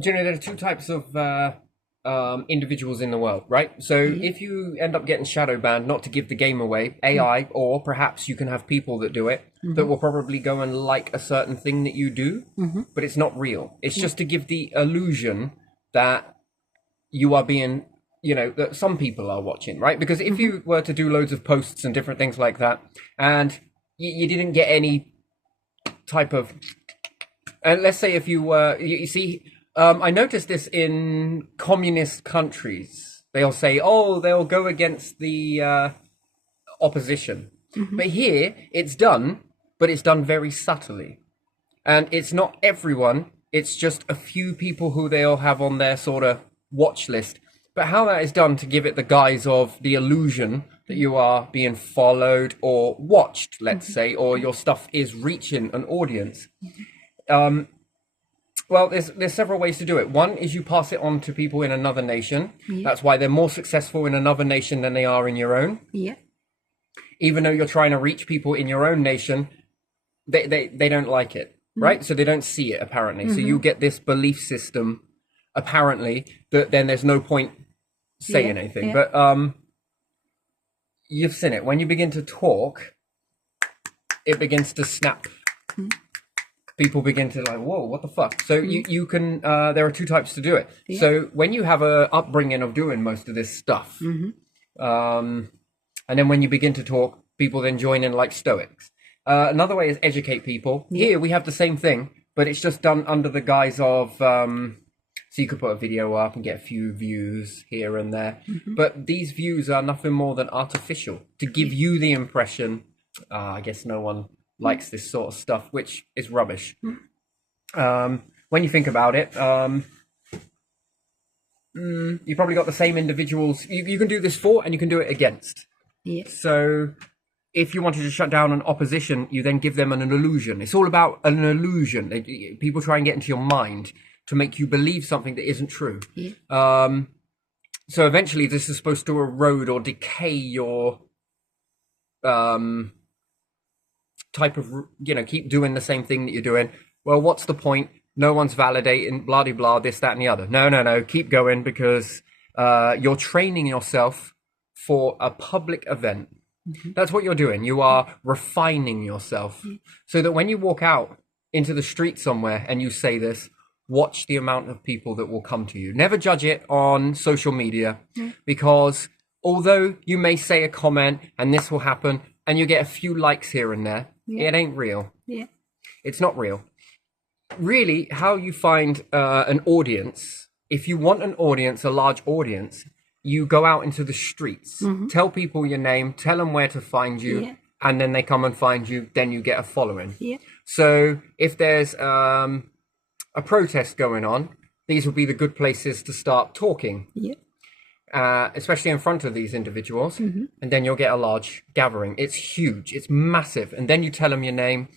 Do you know there are two types of individuals in the world, right? So Yeah. if you end up getting shadow banned, not to give the game away, AI, or perhaps you can have people that do it that Mm-hmm. will probably go and like a certain thing that you do, Mm-hmm. but it's not real. It's Yeah. just to give the illusion that you are being, that some people are watching, right? Because if Mm-hmm. you were to do loads of posts and different things like that, and you didn't get any type of, and let's say if you were, you see, I noticed this in communist countries. They'll say, oh, they'll go against the opposition. Mm-hmm. But here, it's done, but it's done very subtly. And it's not everyone, it's just a few people who they'll have on their sort of watch list. But how that is done to give it the guise of the illusion that you are being followed or watched, let's say, or your stuff is reaching an audience. Well, there's several ways to do it. One is you pass it on to people in another nation. Yeah. That's why they're more successful in another nation than they are in your own. Yeah. Even though you're trying to reach people in your own nation, they don't like it, right? So they don't see it apparently. So you get this belief system apparently that then there's no point saying Yeah. anything. Yeah. But you've seen it when you begin to talk, it begins to snap. People begin to like, whoa, what the fuck? So you can there are two types to do it. Yeah. So when you have a upbringing of doing most of this stuff, and then when you begin to talk, people then join in like stoics. Another way is educate people. Yeah. Here we have the same thing, but it's just done under the guise of so you could put a video up and get a few views here and there. But these views are nothing more than artificial to give you the impression, I guess no one likes this sort of stuff, which is rubbish. When you think about it, you probably got the same individuals you can do this for and you can do it against. Yeah. So if you wanted to shut down an opposition, you then give them an illusion. It's all about an illusion. People try and get into your mind to make you believe something that isn't true. Yeah. So eventually this is supposed to erode or decay your type of, keep doing the same thing that you're doing. Well, what's the point? No one's validating, blah, blah, blah, this, that, and the other. No, keep going because you're training yourself for a public event. That's what you're doing. You are refining yourself so that when you walk out into the street somewhere and you say this, watch the amount of people that will come to you. Never judge it on social media because although you may say a comment and this will happen and you get a few likes here and there, it ain't real. Yeah. It's not real. Really, how you find an audience, if you want an audience, a large audience, you go out into the streets, tell people your name, tell them where to find you, and then they come and find you, then you get a following. Yeah. So if there's a protest going on, these will be the good places to start talking, especially in front of these individuals, and then you'll get a large gathering. It's huge, it's massive, and then you tell them your name,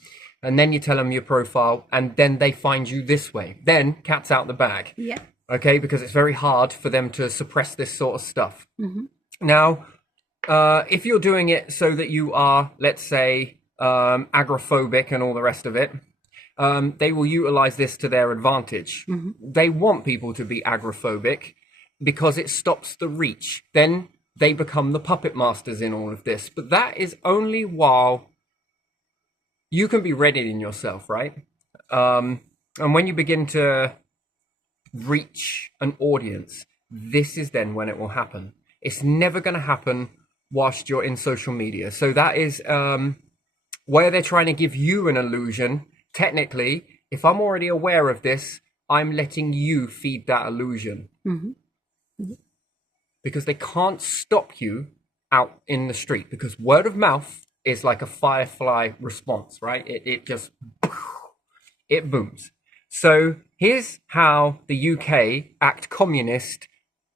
and then you tell them your profile, and then they find you this way. Then cat's out the bag. Yeah. Okay, because it's very hard for them to suppress this sort of stuff. Now, if you're doing it so that you are, let's say, agoraphobic and all the rest of it, they will utilize this to their advantage. They want people to be agoraphobic because it stops the reach. Then they become the puppet masters in all of this. But that is only while you can be readying yourself, right? And when you begin to reach an audience, this is then when it will happen. It's never going to happen whilst you're in social media. So that is where they're trying to give you an illusion. Technically, if I'm already aware of this, I'm letting you feed that illusion. Because they can't stop you out in the street, because word of mouth is like a firefly response, right? It just, it booms. So here's how the UK act communist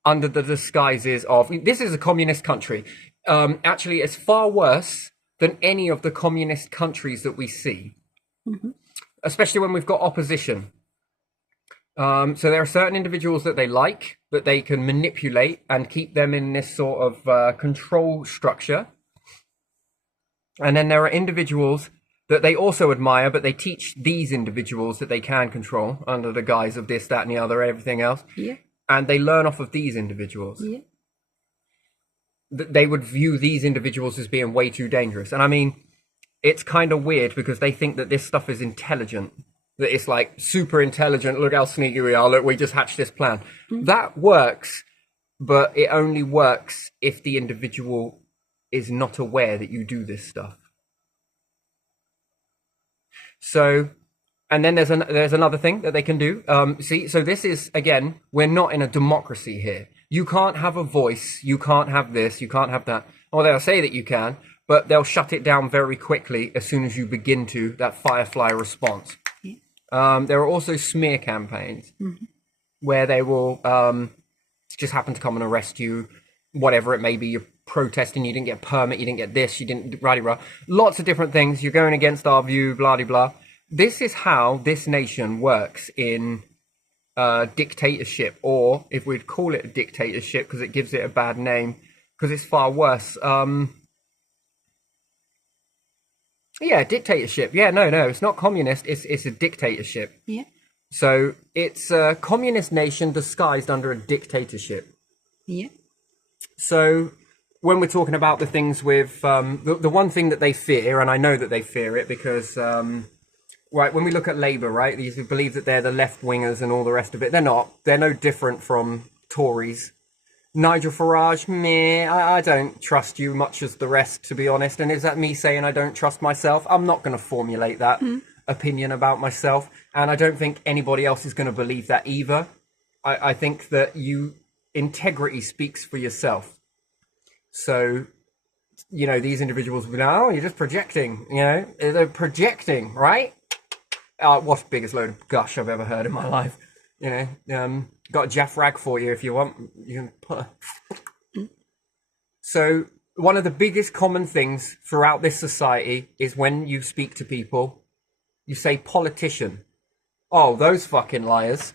under the disguises of, this is a communist country. Actually, it's far worse than any of the communist countries that we see, especially when we've got opposition. So there are certain individuals that they like, that they can manipulate and keep them in this sort of control structure. And then there are individuals that they also admire, but they teach these individuals that they can control under the guise of this, that, and the other, everything else. Yeah. And they learn off of these individuals. Yeah. They would view these individuals as being way too dangerous. And I mean, it's kind of weird because they think that this stuff is intelligent, that it's like super intelligent. Look how sneaky we are. Look, we just hatched this plan. That works, but it only works if the individual is not aware that you do this stuff. So, and then there's another thing that they can do. See, so this is, again, we're not in a democracy here. You can't have a voice. You can't have this. You can't have that. Or they'll say that you can, but they'll shut it down very quickly as soon as you begin to, that firefly response. Yeah. There are also smear campaigns where they will just happen to come and arrest you, whatever it may be. You're protesting, you didn't get a permit, you didn't get this, you didn't, rah-de-rah. Lots of different things. You're going against our view, blah-de-blah. This is how this nation works in dictatorship, or if we'd call it a dictatorship because it gives it a bad name, because it's far worse. Yeah, dictatorship. Yeah, no, it's not communist. It's a dictatorship. Yeah. So it's a communist nation disguised under a dictatorship. Yeah. So when we're talking about the things with the one thing that they fear, and I know that they fear it because right, when we look at Labour, right, these who believe that they're the left wingers and all the rest of it, they're not. They're no different from Tories. Nigel Farage, meh, I don't trust you much as the rest, to be honest. And is that me saying I don't trust myself? I'm not going to formulate that opinion about myself. And I don't think anybody else is going to believe that either. I think that integrity speaks for yourself. So, you know, these individuals will be like, oh, you're just projecting, you know, they're projecting, right? What's the biggest load of gush I've ever heard in my life? You know, got a Jeff Rag for you if you want. You can put So one of the biggest common things throughout this society is when you speak to people, you say politician. Oh, those fucking liars.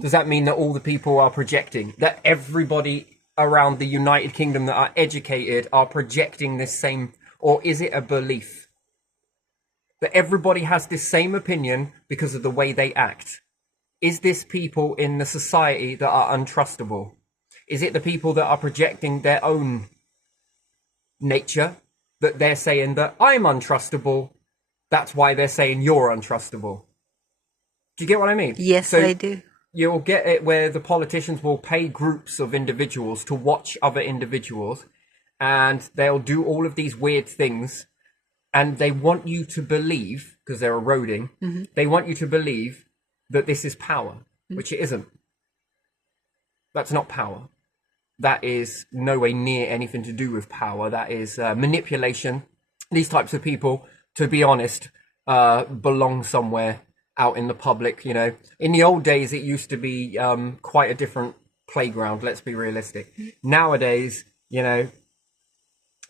Does that mean that all the people are projecting? That everybody around the United Kingdom that are educated are projecting this same, or is it a belief? That everybody has this same opinion because of the way they act. Is this people in the society that are untrustable? Is it the people that are projecting their own nature, that they're saying that I'm untrustable, that's why they're saying you're untrustable? Do you get what I mean? Yes, so I do. You'll get it where the politicians will pay groups of individuals to watch other individuals, and they'll do all of these weird things, and they want you to believe, because they're eroding, they want you to believe that this is power, which it isn't. That's not power. That is no way near anything to do with power. That is manipulation. These types of people, to be honest, belong somewhere out in the public. You know, in the old days, it used to be quite a different playground. Let's be realistic. Nowadays, you know,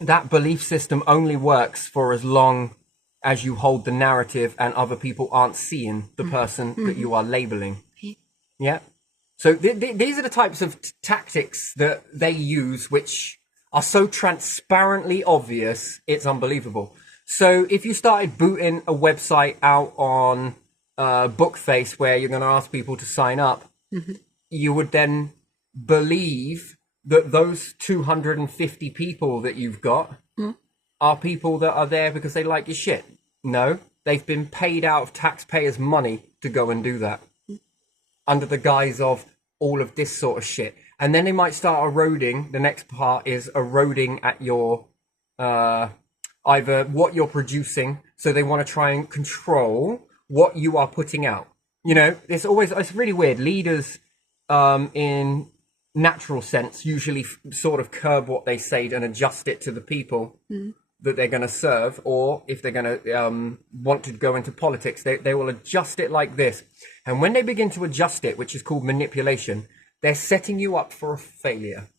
that belief system only works for as long as you hold the narrative and other people aren't seeing the person that you are labeling. Yeah. So these are the types of tactics that they use, which are so transparently obvious, it's unbelievable. So if you started booting a website out on Bookface where you're going to ask people to sign up, you would then believe that those 250 people that you've got are people that are there because they like your shit. No, they've been paid out of taxpayers' money to go and do that under the guise of all of this sort of shit. And then they might start eroding. The next part is eroding at your either what you're producing. So they want to try and control what you are putting out. You know, it's really weird. Leaders in natural sense usually sort of curb what they say and adjust it to the people that they're going to serve, or if they're going to want to go into politics, they will adjust it like this. And when they begin to adjust it, which is called manipulation, they're setting you up for a failure.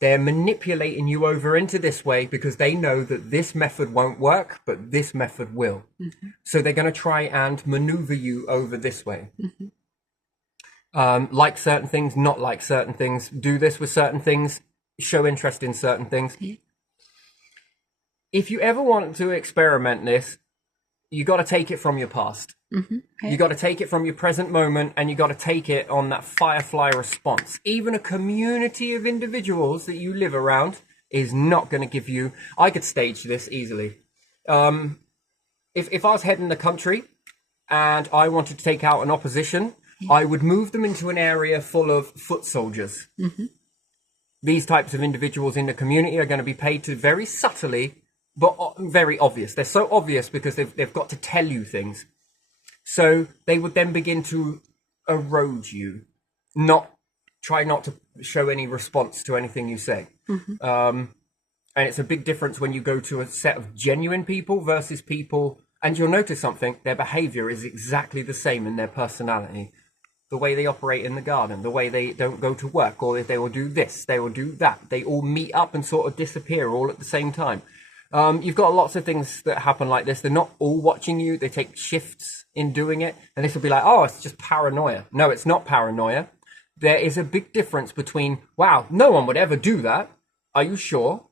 They're manipulating you over into this way because they know that this method won't work, but this method will. So they're going to try and maneuver you over this way. Like certain things, not like certain things, do this with certain things, show interest in certain things. If you ever want to experiment this, you got to take it from your past. You got to take it from your present moment, and you got to take it on that firefly response. Even a community of individuals that you live around is not going to give you. I could stage this easily. If I was heading the country and I wanted to take out an opposition, I would move them into an area full of foot soldiers. These types of individuals in the community are going to be paid to very subtly, but very obvious. They're so obvious because they've got to tell you things. So they would then begin to erode you, try not to show any response to anything you say. And it's a big difference when you go to a set of genuine people versus people, and you'll notice something, their behavior is exactly the same in their personality. The way they operate in the garden, the way they don't go to work, or if they will do this, they will do that. They all meet up and sort of disappear all at the same time. You've got lots of things that happen like this. They're not all watching you. They take shifts in doing it. And this will be like, oh, it's just paranoia. No, it's not paranoia. There is a big difference between, wow, no one would ever do that. Are you sure?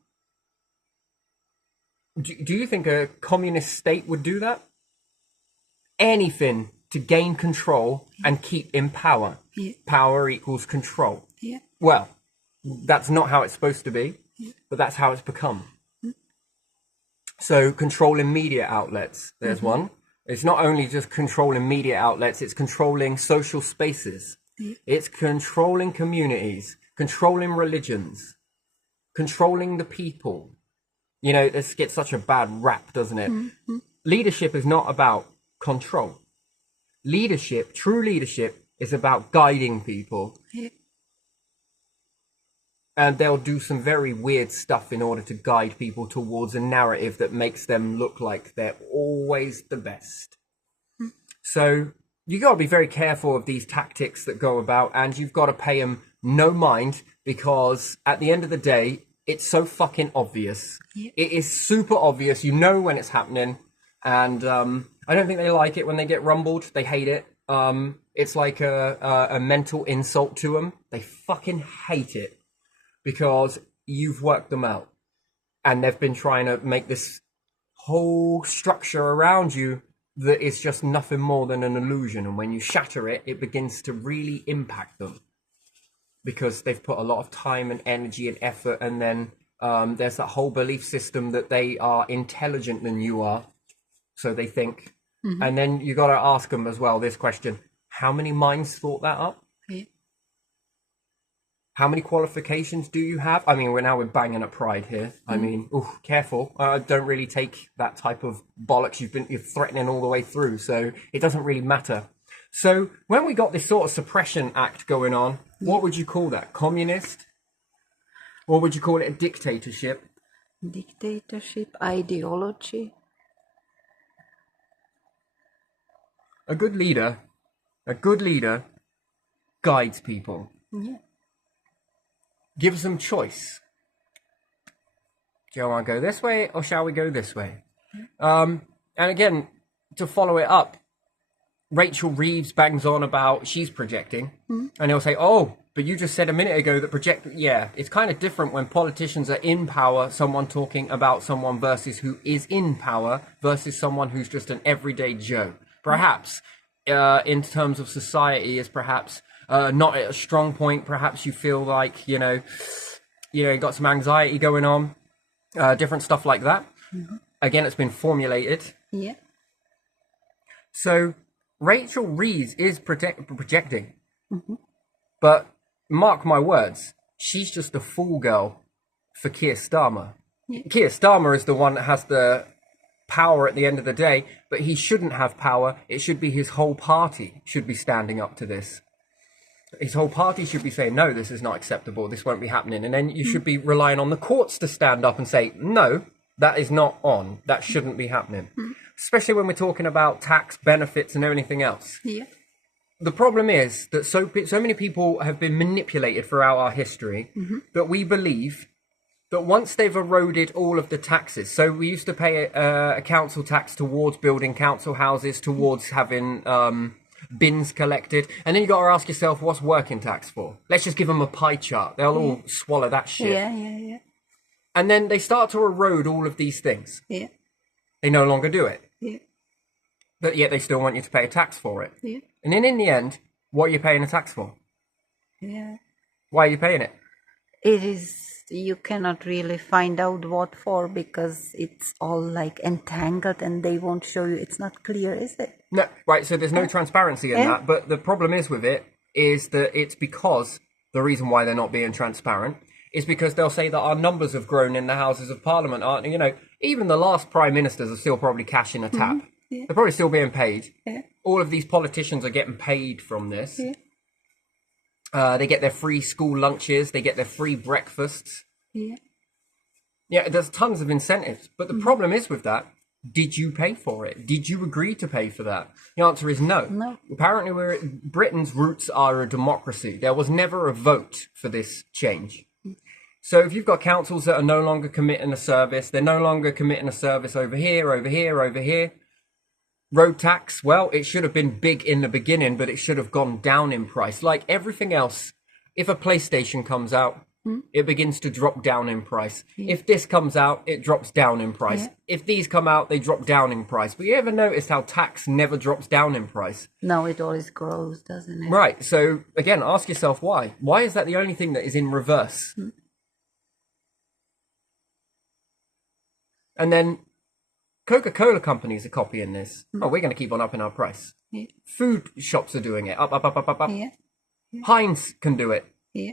Do you think a communist state would do that? Anything to gain control and keep in power. Power equals control. Well, that's not how it's supposed to be, but that's how it's become. So controlling media outlets, there's one. It's not only just controlling media outlets, it's controlling social spaces. It's controlling communities, controlling religions, controlling the people. You know, this gets such a bad rap, doesn't it? Leadership is not about control. Leadership, true leadership, is about guiding people. And they'll do some very weird stuff in order to guide people towards a narrative that makes them look like they're always the best. So you got to be very careful of these tactics that go about, and you've got to pay them no mind, because at the end of the day, it's so fucking obvious. It is super obvious. You know when it's happening. And I don't think they like it when they get rumbled. They hate it. It's like a mental insult to them. They fucking hate it. Because you've worked them out, and they've been trying to make this whole structure around you that is just nothing more than an illusion. And when you shatter it, it begins to really impact them, because they've put a lot of time and energy and effort. And then there's that whole belief system that they are intelligent than you are. So they think. And then you got to ask them as well this question: how many minds thought that up? How many qualifications do you have? I mean, we're banging at pride here. I mean, careful. Don't really take that type of bollocks. You're threatening all the way through, so it doesn't really matter. So when we got this sort of suppression act going on, what would you call that? Communist? Or would you call it a dictatorship? Dictatorship, ideology. A good leader guides people. Gives them choice. Do you want to go this way, or shall we go this way? And again, to follow it up, Rachel Reeves bangs on about she's projecting, and he'll say, oh, but you just said a minute ago that yeah, it's kind of different when politicians are in power, someone talking about someone versus who is in power versus someone who's just an everyday Joe. Perhaps in terms of society is perhaps not at a strong point. Perhaps you feel like, you got some anxiety going on, different stuff like that. Again, it's been formulated. So Rachel Reeves is projecting. But mark my words, she's just a fool girl for Keir Starmer. Keir Starmer is the one that has the power at the end of the day, but he shouldn't have power. It should be his whole party should be standing up to this. His whole party should be saying, no, this is not acceptable. This won't be happening. And then you should be relying on the courts to stand up and say, no, that is not on. That shouldn't be happening. Especially when we're talking about tax benefits and everything else. The problem is that so many people have been manipulated throughout our history that we believe that once they've eroded all of the taxes, so we used to pay a council tax towards building council houses, towards having bins collected, and then you got to ask yourself, what's working tax for? Let's just give them a pie chart. They'll all swallow that shit. And then they start to erode all of these things. They no longer do it. but yet they still want you to pay a tax for it. Yeah. And then in the end, what are you paying a tax for? Yeah. Why are you paying it? It is, you cannot really find out what for because it's all like entangled and they won't show you. It's not clear, is it? No, right, so there's no transparency in that, but the problem is with it is that it's because the reason why they're not being transparent is because they'll say that our numbers have grown in the Houses of Parliament, aren't, you know, even the last prime ministers are still probably cashing a tap. Yeah. They're probably still being paid. Yeah. All of these politicians are getting paid from this. Yeah. They get their free school lunches, they get their free breakfasts. Yeah. Yeah, there's tons of incentives. But the problem is with that, did you pay for it? Did you agree to pay for that? The answer is no. No. Apparently, Britain's roots are a democracy. There was never a vote for this change. So if you've got councils that are no longer committing a service, they're no longer committing a service over here, over here, over here. Road tax, well, it should have been big in the beginning, but it should have gone down in price. Like everything else, if a PlayStation comes out, it begins to drop down in price. If this comes out, it drops down in price. If these come out, they drop down in price. But you ever noticed how tax never drops down in price? No, it always grows, doesn't it? Right. So again, ask yourself why. Why is that the only thing that is in reverse? And then Coca-Cola companies are copying this. Oh, we're going to keep on upping our price. Yeah. Food shops are doing it. Up, up, up, up, up, up. Yeah. Heinz can do it. Yeah.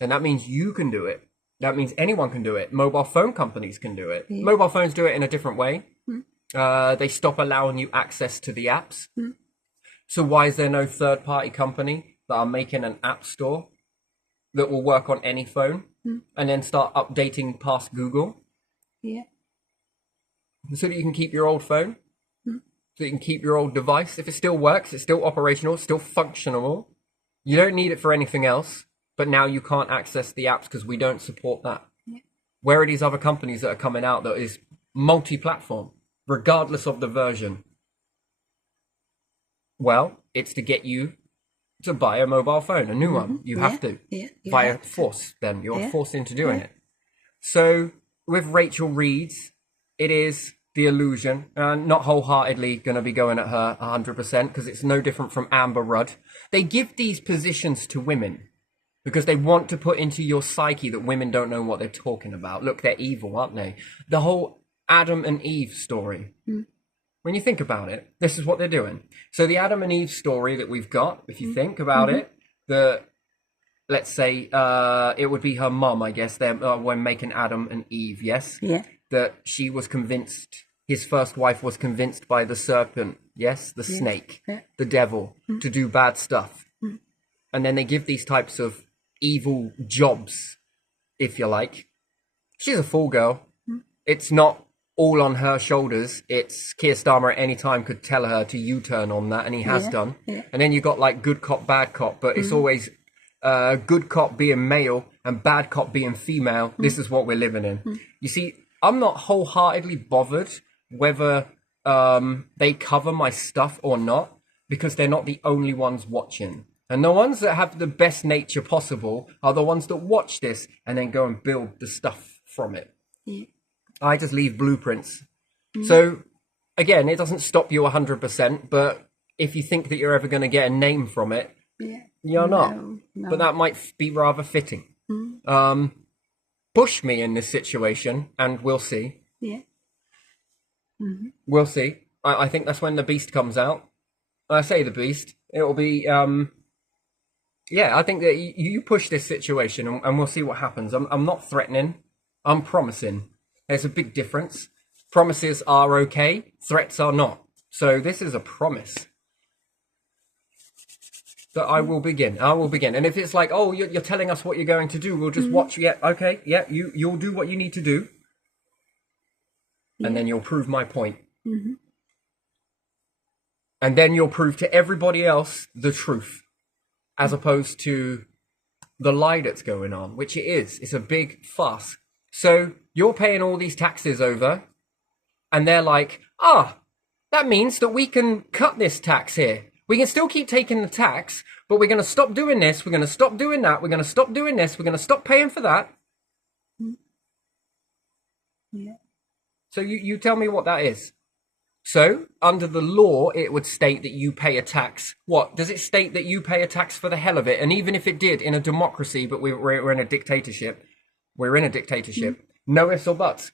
And that means you can do it. That means anyone can do it. Mobile phone companies can do it. Mobile phones do it in a different way. They stop allowing you access to the apps. So why is there no third-party company that are making an app store that will work on any phone and then start updating past Google? Yeah. So that you can keep your old phone, so you can keep your old device. If it still works, it's still operational, it's still functional. You don't need it for anything else, but now you can't access the apps because we don't support that. Yeah. Where are these other companies that are coming out that is multi-platform, regardless of the version? Well, it's to get you to buy a mobile phone, a new one. You have to. Yeah. Via force, then. You're forced into doing it. So with Rachel Reed's, it is the illusion, not wholeheartedly going to be going at her 100% because it's no different from Amber Rudd. They give these positions to women because they want to put into your psyche that women don't know what they're talking about. Look, they're evil, aren't they? The whole Adam and Eve story. When you think about it, this is what they're doing. So the Adam and Eve story that we've got, if you think about it, let's say it would be her mum, I guess, when making Adam and Eve, yes? Yeah. That she was convinced, his first wife was convinced by the serpent, yes, the snake, the devil, to do bad stuff. And then they give these types of evil jobs, if you like. She's a fool girl. It's not all on her shoulders. It's Keir Starmer at any time could tell her to U-turn on that, and he has done. Yeah. And then you got like good cop, bad cop, but it's always good cop being male and bad cop being female. This is what we're living in. You see, I'm not wholeheartedly bothered whether they cover my stuff or not, because they're not the only ones watching. And the ones that have the best nature possible are the ones that watch this and then go and build the stuff from it. Yeah. I just leave blueprints. So, again, it doesn't stop you 100%, but if you think that you're ever going to get a name from it, you're not. No. But that might be rather fitting. Push me in this situation and we'll see. Yeah. We'll see. I think that's when the beast comes out. I say the beast. It'll be, I think that you push this situation and we'll see what happens. I'm not threatening. I'm promising. There's a big difference. Promises are okay. Threats are not. So this is a promise that I will begin. And if it's like, oh, you're telling us what you're going to do, we'll just watch. Yeah, okay. Yeah, you'll do what you need to do. And then you'll prove my point. And then you'll prove to everybody else the truth, as opposed to the lie that's going on, which it is. It's a big fuss. So you're paying all these taxes over, and they're like, that means that we can cut this tax here. We can still keep taking the tax, but we're going to stop doing this. We're going to stop doing that. We're going to stop doing this. We're going to stop paying for that. Yeah. So you tell me what that is. So, under the law, it would state that you pay a tax. What? Does it state that you pay a tax for the hell of it? And even if it did in a democracy, but we're in a dictatorship, no ifs or buts.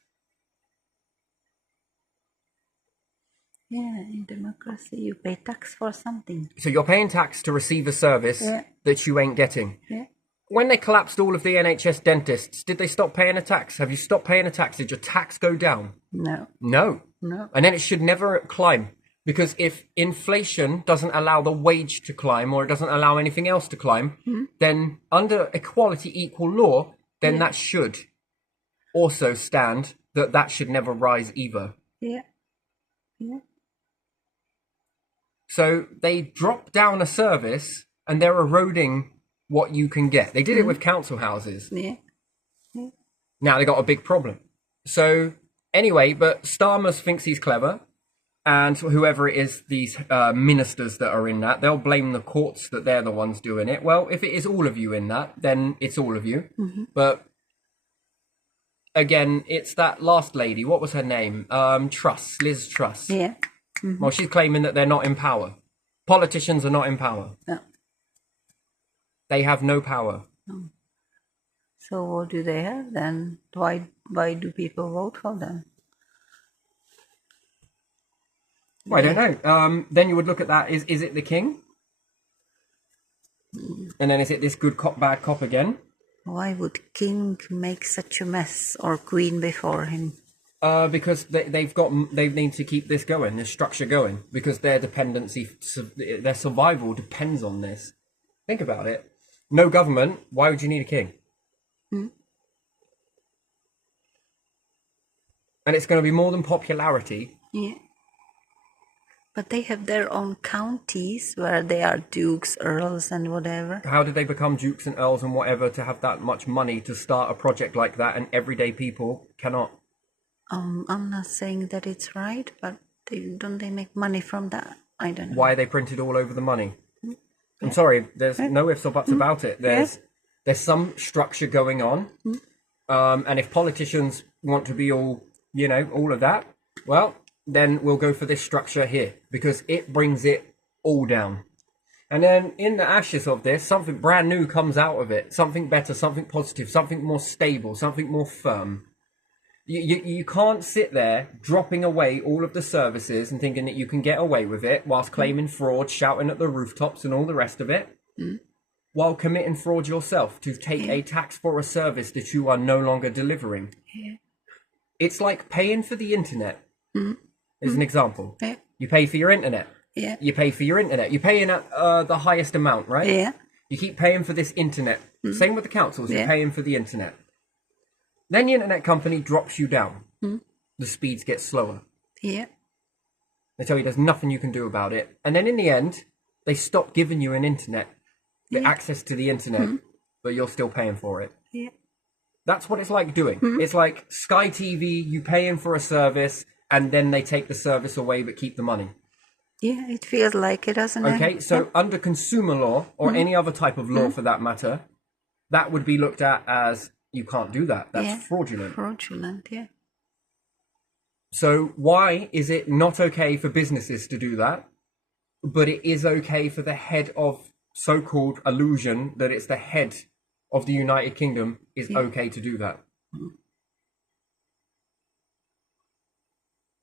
Yeah, in democracy, you pay tax for something. So you're paying tax to receive a service that you ain't getting. Yeah. When they collapsed all of the NHS dentists, did they stop paying a tax? Have you stopped paying a tax? Did your tax go down? No. No. No. And then it should never climb. Because if inflation doesn't allow the wage to climb or it doesn't allow anything else to climb, then under equality equal law, then that should also stand that should never rise either. Yeah. Yeah. So they drop down a service and they're eroding what you can get. They did it with council houses. Yeah. Yeah. Now they got a big problem. So anyway, but Starmer thinks he's clever. And whoever it is, these ministers that are in that, they'll blame the courts that they're the ones doing it. Well, if it is all of you in that, then it's all of you. But again, it's that last lady. What was her name? Liz Truss. Yeah. Well, she's claiming that they're not in power. Politicians are not in power. No. They have no power. So what do they have then? Why do people vote for them? Well, I don't know. Then you would look at that. Is it the king? And then is it this good cop, bad cop again? Why would king make such a mess, or queen before him? Because they need to keep this going, this structure going, because their their survival depends on this. Think about it. No government. Why would you need a king? And it's going to be more than popularity. Yeah. But they have their own counties where they are dukes, earls, and whatever. How did they become dukes and earls and whatever to have that much money to start a project like that, and everyday people cannot? I'm not saying that it's right, but don't they make money from that? I don't know. Why are they printed all over the money? I'm sorry, there's no ifs or buts about it. There's some structure going on. And if politicians want to be all of that, well, then we'll go for this structure here because it brings it all down. And then in the ashes of this, something brand new comes out of it. Something better, something positive, something more stable, something more firm. You can't sit there dropping away all of the services and thinking that you can get away with it whilst claiming fraud, shouting at the rooftops and all the rest of it, while committing fraud yourself to take a tax for a service that you are no longer delivering. Yeah. It's like paying for the internet. As an example. Yeah. You pay for your internet. Yeah. You pay for your internet. You're paying at the highest amount, right? Yeah. You keep paying for this internet. Same with the councils. You're paying for the internet. Then the internet company drops you down. The speeds get slower. Yeah. They tell you there's nothing you can do about it. And then in the end, they stop giving you an internet, the access to the internet, but you're still paying for it. Yeah. That's what it's like doing. It's like Sky TV, you pay in for a service, and then they take the service away but keep the money. Yeah, it feels like it, doesn't it? Okay, so under consumer law, or any other type of law for that matter, that would be looked at as, you can't do that. That's fraudulent. Fraudulent, yeah. So why is it not okay for businesses to do that, but it is okay for the head of so-called illusion that it's the head of the United Kingdom is okay to do that?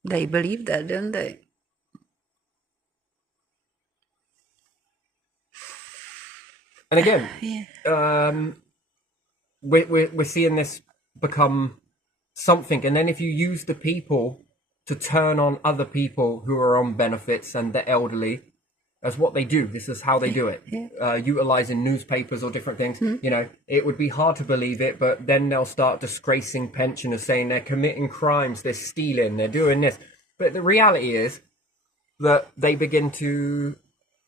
They believe that, don't they? And again, we're seeing this become something. And then if you use the people to turn on other people who are on benefits and the elderly, as what they do, this is how they do it, utilizing newspapers or different things. It would be hard to believe it, but then they'll start disgracing pensioners, saying they're committing crimes, they're stealing, they're doing this. But the reality is that they begin to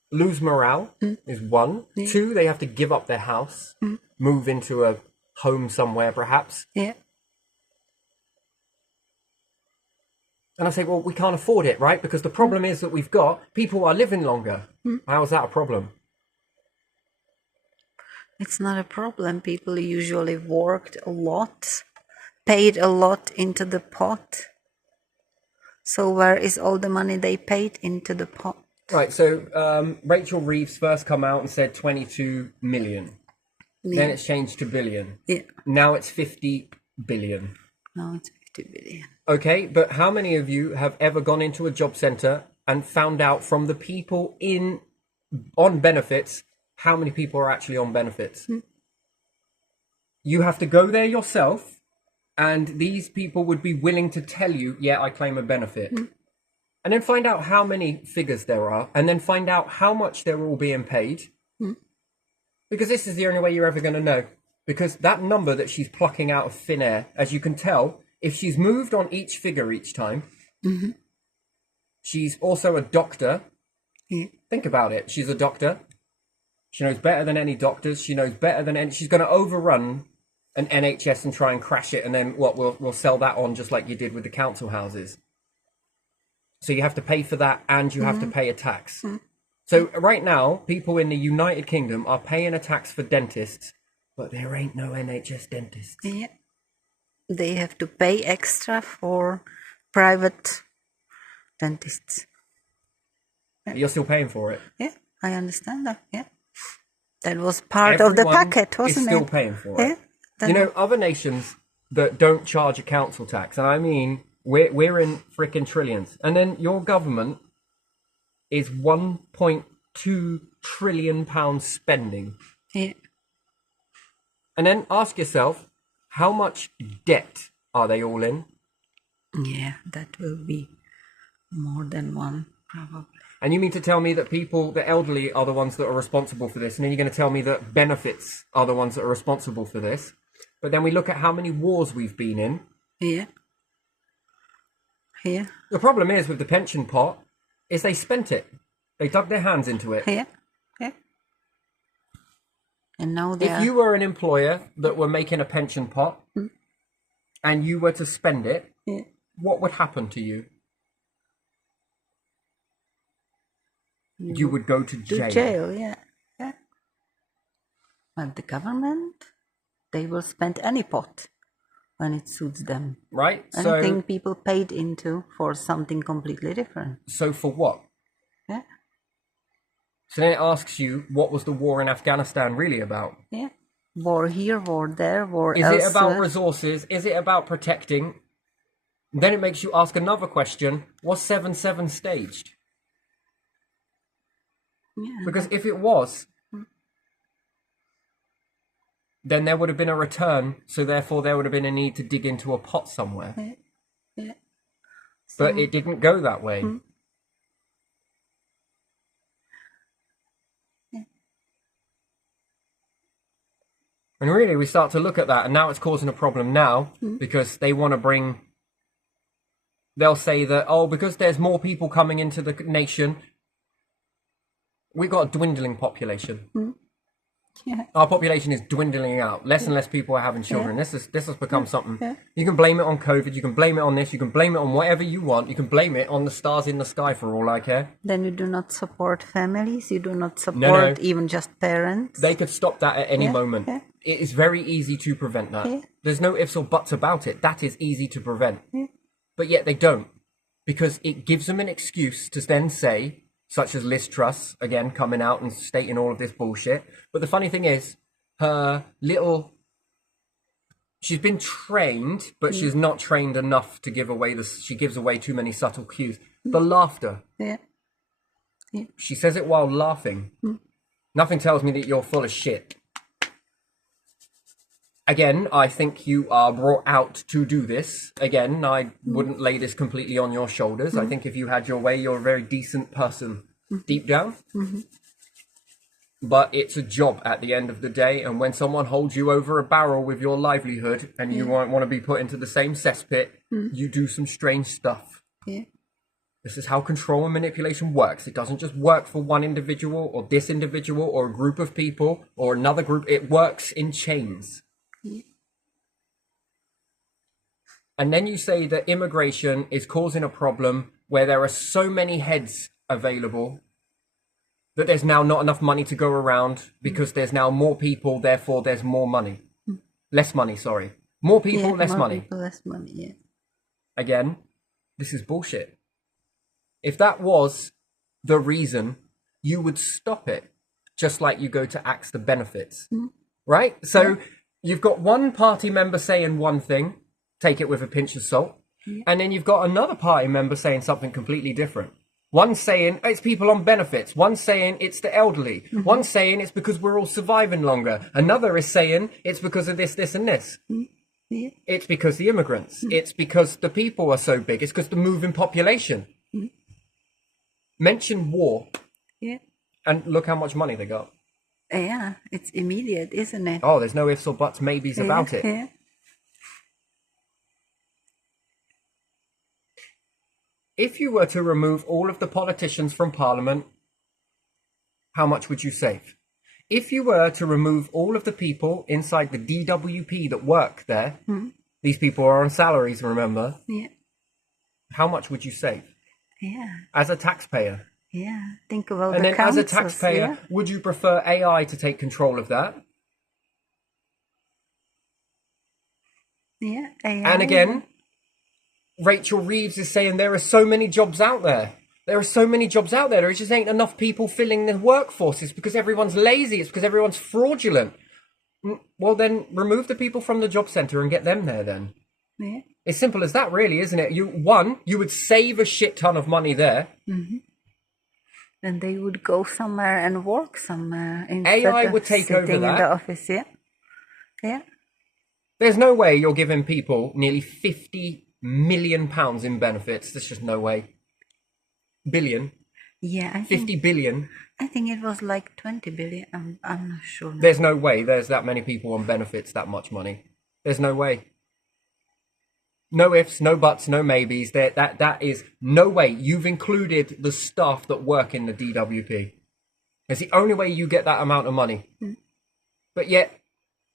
lose morale, is one. Two, they have to give up their house, move into a home somewhere perhaps. Yeah. And I say, well, we can't afford it, right? Because the problem is that we've got people are living longer. How is that a problem? It's not a problem. People usually worked a lot, paid a lot into the pot. So where is all the money they paid into the pot? Right, so Rachel Reeves first come out and said 22 million. Yeah. Then it's changed to billion. Yeah. Now it's 50 billion. Now it's 50 billion. Okay, but how many of you have ever gone into a job centre and found out from the people on benefits how many people are actually on benefits? You have to go there yourself, and these people would be willing to tell you, yeah, I claim a benefit. And then find out how many figures there are, and then find out how much they're all being paid. Because this is the only way you're ever going to know. Because that number that she's plucking out of thin air, as you can tell, if she's moved on each figure each time, she's also a doctor. Think about it. She's a doctor. She knows better than any doctors. She knows better than any. She's going to overrun an NHS and try and crash it. And then what? We'll sell that on just like you did with the council houses. So you have to pay for that, and you have to pay a tax. So right now, people in the United Kingdom are paying a tax for dentists, but there ain't no NHS dentists. Yeah. They have to pay extra for private dentists. You're still paying for it. Yeah, I understand that. Yeah. That was part of the packet, wasn't it? Is still paying for it. Yeah. You know, other nations that don't charge a council tax, and I mean, we're in frickin' trillions. And then your government is 1.2 trillion pounds spending. Yeah. And then ask yourself, how much debt are they all in? Yeah, that will be more than one, probably. And you mean to tell me that people, the elderly, are the ones that are responsible for this? And then you're going to tell me that benefits are the ones that are responsible for this? But then we look at how many wars we've been in. Yeah. Yeah. The problem is with the pension pot is they spent it. They dug their hands into it. Yeah. Yeah. And now they If you were an employer that were making a pension pot and you were to spend it, what would happen to you? You would go to jail. To jail, yeah. Yeah. But the government, they will spend any pot when it suits them. Right? Anything people paid into for something completely different. So for what? Yeah. So then it asks you, what was the war in Afghanistan really about? Yeah. War here, war there, war Is elsewhere. it about resources? Is it about protecting? Then it makes you ask another question. Was 7/7 staged? Yeah. Because if it was, then there would have been a return. So therefore there would have been a need to dig into a pot somewhere. Yeah. Yeah. But it didn't go that way. And really, we start to look at that, and now it's causing a problem now because they want to bring. They'll say that, oh, because there's more people coming into the nation, we've got a dwindling population. Yeah. Our population is dwindling out. Less and less people are having children. This has become something. Yeah. You can blame it on COVID. You can blame it on this. You can blame it on whatever you want. You can blame it on the stars in the sky for all I care. Then you do not support families. You do not support even just parents. They could stop that at any moment. Yeah. It is very easy to prevent that. Yeah. There's no ifs or buts about it. That is easy to prevent. But yet they don't. Because it gives them an excuse to then say, such as Liz Truss, again, coming out and stating all of this bullshit. But the funny thing is, she's been trained, but she's not trained enough to give away she gives away too many subtle cues. The laughter. Yeah. She says it while laughing. Nothing tells me that you're full of shit. Again, I think you are brought out to do this. Again, I wouldn't lay this completely on your shoulders. I think if you had your way, you're a very decent person deep down. But it's a job at the end of the day. And when someone holds you over a barrel with your livelihood and you won't want to be put into the same cesspit, you do some strange stuff. Yeah. This is how control and manipulation works. It doesn't just work for one individual or this individual or a group of people or another group. It works in chains. And then you say that immigration is causing a problem where there are so many heads available that there's now not enough money to go around because there's now more people, therefore there's more money. Less money, sorry. More people, less more money. People, less money, yeah. Again, This is bullshit. If that was the reason, you would stop it, just like you go to axe the benefits, right? So you've got one party member saying one thing, take it with a pinch of salt, and then you've got another party member saying something completely different. One saying it's people on benefits, one saying it's the elderly, one saying it's because we're all surviving longer, another is saying it's because of this, this, and this. Yeah. It's because the immigrants, it's because the people are so big, it's because the moving population. Mention war, and look how much money they got. Yeah, it's immediate, isn't it? Oh, there's no ifs or buts, maybes about it. Yeah. If you were to remove all of the politicians from Parliament, how much would you save? If you were to remove all of the people inside the DWP that work there, these people are on salaries, remember? Yeah. How much would you save? Yeah. As a taxpayer. Yeah. Think about And the then as a councils, taxpayer, would you prefer AI to take control of that? Yeah. And again, Rachel Reeves is saying there are so many jobs out there. There are so many jobs out there. There just ain't enough people filling the workforce. It's because everyone's lazy. It's because everyone's fraudulent. Well, then remove the people from the job centre and get them there then. Yeah. It's simple as that, really, isn't it? You would save a shit ton of money there. Then they would go somewhere and work somewhere. AI would take over sitting that. in the office, yeah. There's no way you're giving people nearly £50 million in benefits. There's just no way. Billion. Yeah, 50 billion. I think it was like 20 billion. I'm not sure. There's no way there's that many people on benefits, that much money. There's no way. No ifs, no buts, no maybes. That is no way. You've included the staff that work in the DWP. It's the only way you get that amount of money. But yet,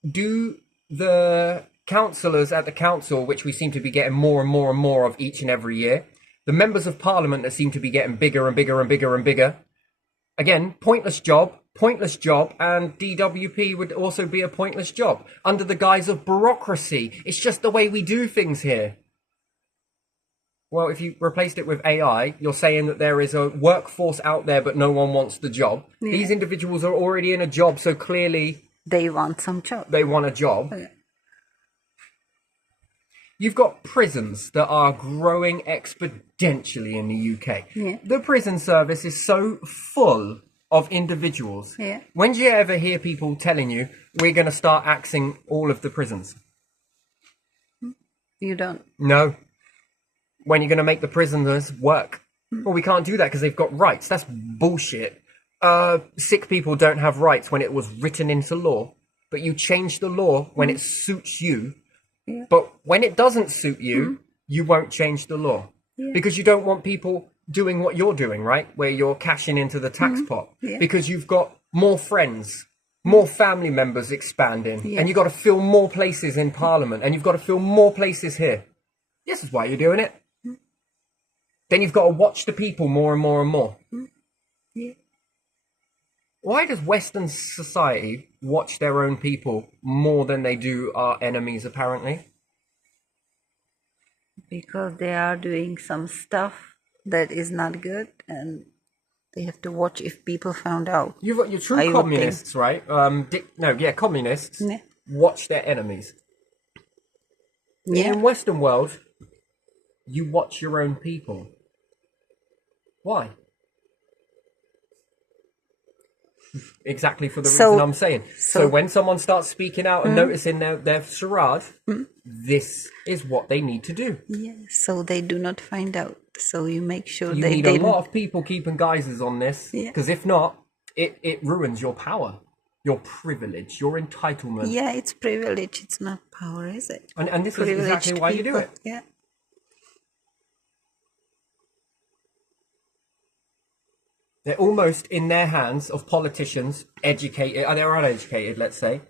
do the councillors at the council, which we seem to be getting more and more and more of each and every year, the members of parliament that seem to be getting bigger and bigger and bigger and bigger, again, pointless job, and DWP would also be a pointless job under the guise of bureaucracy. It's just the way we do things here. Well, if you replaced it with AI, you're saying that there is a workforce out there, but no one wants the job. Yeah. These individuals are already in a job, so clearly they want some job. They want a job. Okay. You've got prisons that are growing exponentially in the UK. Yeah. The prison service is so full of individuals. Yeah. When do you ever hear people telling you, we're going to start axing all of the prisons? You don't? No. When are you going to make the prisoners work? Well, we can't do that because they've got rights. That's bullshit. Sick people don't have rights when it was written into law, but you change the law when it suits you. Yeah. But when it doesn't suit you, you won't change the law because you don't want people doing what you're doing, right? Where you're cashing into the tax pot because you've got more friends, more family members expanding, and you've got to fill more places in Parliament, and you've got to fill more places here. This is why you're doing it. Then you've got to watch the people more and more and more. Yeah. Why does Western society watch their own people more than they do our enemies, apparently? Because they are doing some stuff that is not good, and they have to watch if people found out. You've got your true communists, right? Communists watch their enemies. Yeah. In Western world, you watch your own people. Why? Exactly for the reason I'm saying. So when someone starts speaking out and noticing their charade, this is what they need to do. Yeah, so they do not find out. So you make sure you need a lot of people keeping geysers on this, because if not, it ruins your power, your privilege, your entitlement. Yeah, it's privilege. It's not power, is it? And this is exactly why you do it. Yeah. They're almost in their hands of politicians, educated, they're uneducated, let's say.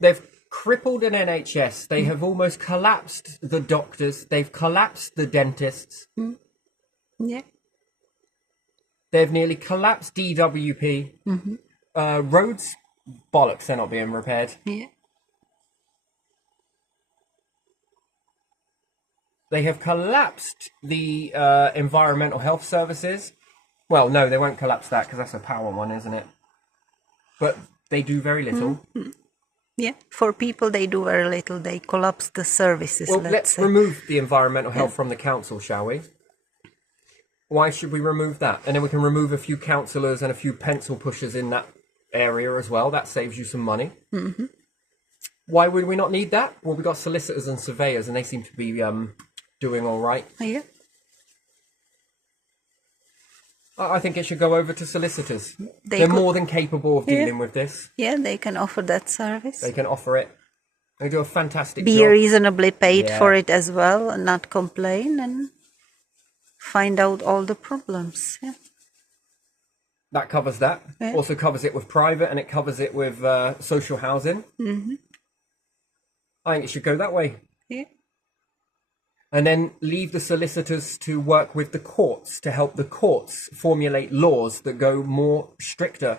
They've crippled an NHS. They have almost collapsed the doctors. They've collapsed the dentists. Yeah. They've nearly collapsed DWP. Roads, bollocks, they're not being repaired. Yeah. They have collapsed the environmental health services. Well, no, they won't collapse that because that's a power one, isn't it? But they do very little. Yeah, for people they do very little. They collapse the services. Well, let's say. remove the environmental health from the council, shall we? Why should we remove that? And then we can remove a few councillors and a few pencil pushers in that area as well. That saves you some money. Mm-hmm. Why would we not need that? Well, we've got solicitors and surveyors, and they seem to be doing all right. Yeah. I think it should go over to solicitors. They're more than capable of dealing with this. Yeah, they can offer that service. They can offer it. They do a fantastic job. Be reasonably paid for it as well, and not complain, and find out all the problems. Yeah. That covers that. Yeah. Also covers it with private, and it covers it with social housing. Mm-hmm. I think it should go that way. Yeah. And then leave the solicitors to work with the courts to help the courts formulate laws that go more stricter.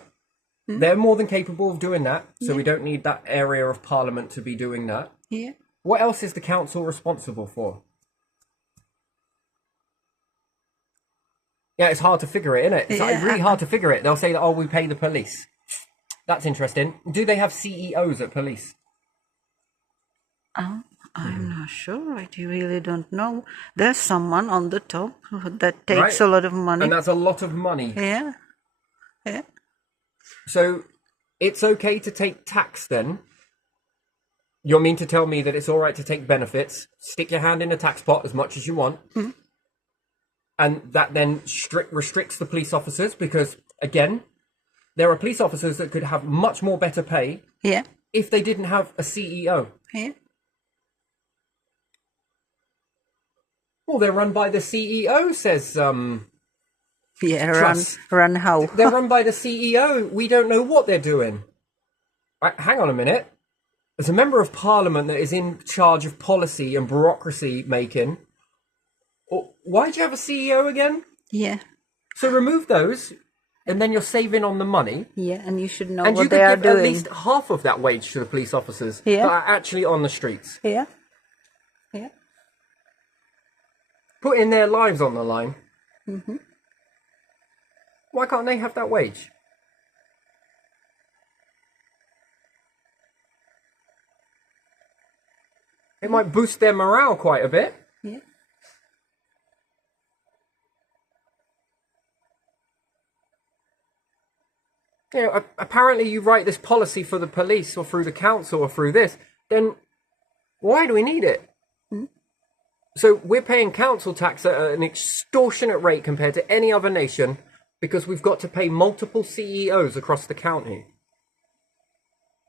Mm. They're more than capable of doing that, so we don't need that area of Parliament to be doing that. Yeah. What else is the council responsible for? Yeah, it's hard to figure it, isn't it? It's really hard to figure it. They'll say that, we pay the police. That's interesting. Do they have CEOs at police? I'm not sure. I really don't know. There's someone on the top that takes a lot of money. And that's a lot of money. Yeah. Yeah. So it's okay to take tax then? You mean to tell me that it's all right to take benefits, stick your hand in a tax pot as much as you want, and that then restricts the police officers? Because, again, there are police officers that could have much more better pay if they didn't have a CEO. Yeah. Well, they're run by the CEO, says run how? They're run by the CEO. We don't know what they're doing. Hang on a minute. As a member of Parliament that is in charge of policy and bureaucracy making, why do you have a CEO again? Yeah. So remove those, and then you're saving on the money. Yeah, and you should know what they are doing. And you could give at least half of that wage to the police officers that are actually on the streets. Yeah. Yeah. Putting their lives on the line. Mm-hmm. Why can't they have that wage? It might boost their morale quite a bit. Yeah. You know, apparently you write this policy for the police or through the council or through this, then why do we need it? So we're paying council tax at an extortionate rate compared to any other nation because we've got to pay multiple CEOs across the county.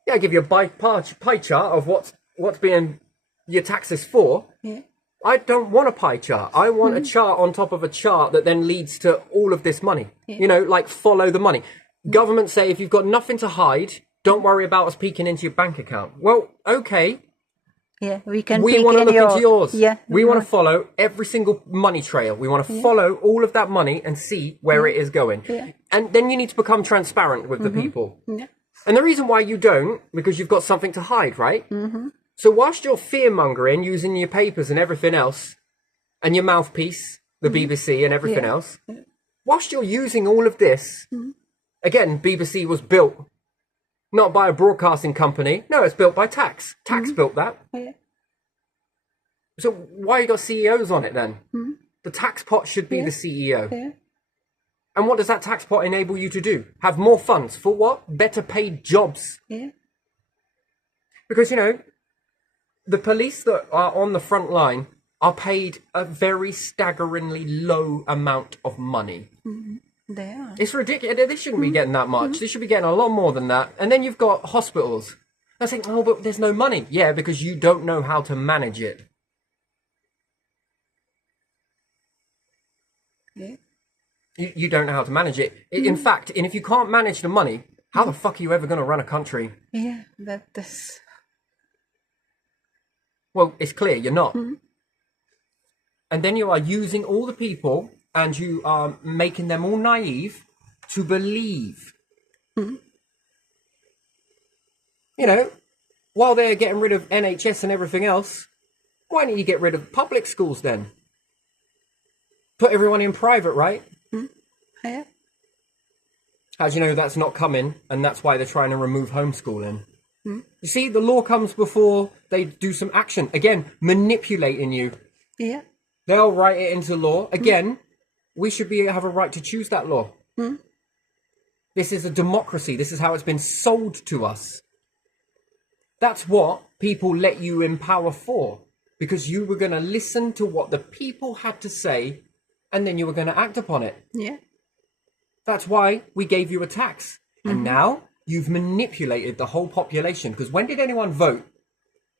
Yeah, I give you a pie chart of what's being your taxes for. Yeah. I don't want a pie chart. I want a chart on top of a chart that then leads to all of this money. Yeah. You know, like follow the money. Government say if you've got nothing to hide, don't worry about us peeking into your bank account. Well, okay. Yeah, we can. We want to look into yours. Yeah, we want to follow every single money trail. We want to follow all of that money and see where it is going. Yeah. And then you need to become transparent with the people. Yeah. And the reason why you don't, because you've got something to hide, right? Mm-hmm. So whilst you're fear-mongering, using your papers and everything else, and your mouthpiece, the BBC and everything else, whilst you're using all of this, again, BBC was built not by a broadcasting company. No, it's built by tax. Tax built that. Yeah. So why you got CEOs on it then? The tax pot should be the CEO. Yeah. And what does that tax pot enable you to do? Have more funds for what? Better paid jobs. Yeah. Because, you know, the police that are on the front line are paid a very staggeringly low amount of money. They are. It's ridiculous. They shouldn't be getting that much. They should be getting a lot more than that. And then you've got hospitals. I think, but there's no money. Yeah, because you don't know how to manage it. Yeah. You don't know how to manage it. In fact, and if you can't manage the money, how the fuck are you ever going to run a country? Yeah, that's... Well, it's clear you're not. And then you are using all the people and you are making them all naive to believe. You know, while they're getting rid of NHS and everything else, Why don't you get rid of public schools then? Put everyone in private, right? Yeah. How do you know that's not coming? And that's why they're trying to remove homeschooling. You see, the law comes before they do some action. Again, manipulating you. Yeah. They'll write it into law. Again, we should have a right to choose that law. This is a democracy. This is how it's been sold to us. That's what people let you in power for. Because you were going to listen to what the people had to say, and then you were going to act upon it. Yeah. That's why we gave you a tax. And now you've manipulated the whole population. Because when did anyone vote?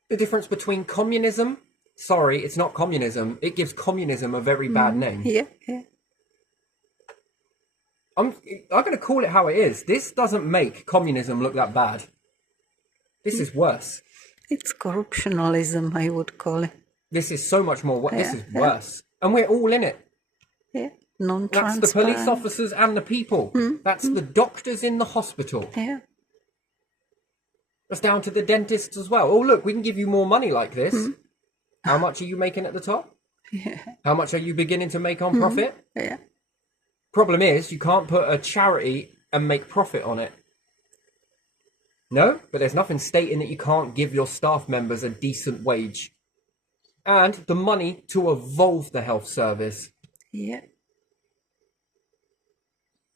The difference between communism, sorry, it's not communism. It gives communism a very bad name. Yeah. Yeah. I'm going to call it how it is. This doesn't make communism look that bad. This is worse. It's corruptionalism, I would call it. This is so much more. This is worse. And we're all in it. Yeah. That's Non-transparent. the police officers and the people. That's the doctors in the hospital. Yeah. That's down to the dentists as well. Oh, look, we can give you more money like this. How much are you making at the top? Yeah. How much are you beginning to make on profit? Yeah. Problem is, you can't put a charity and make profit on it. No, but there's nothing stating that you can't give your staff members a decent wage. And the money to evolve the health service. Yeah.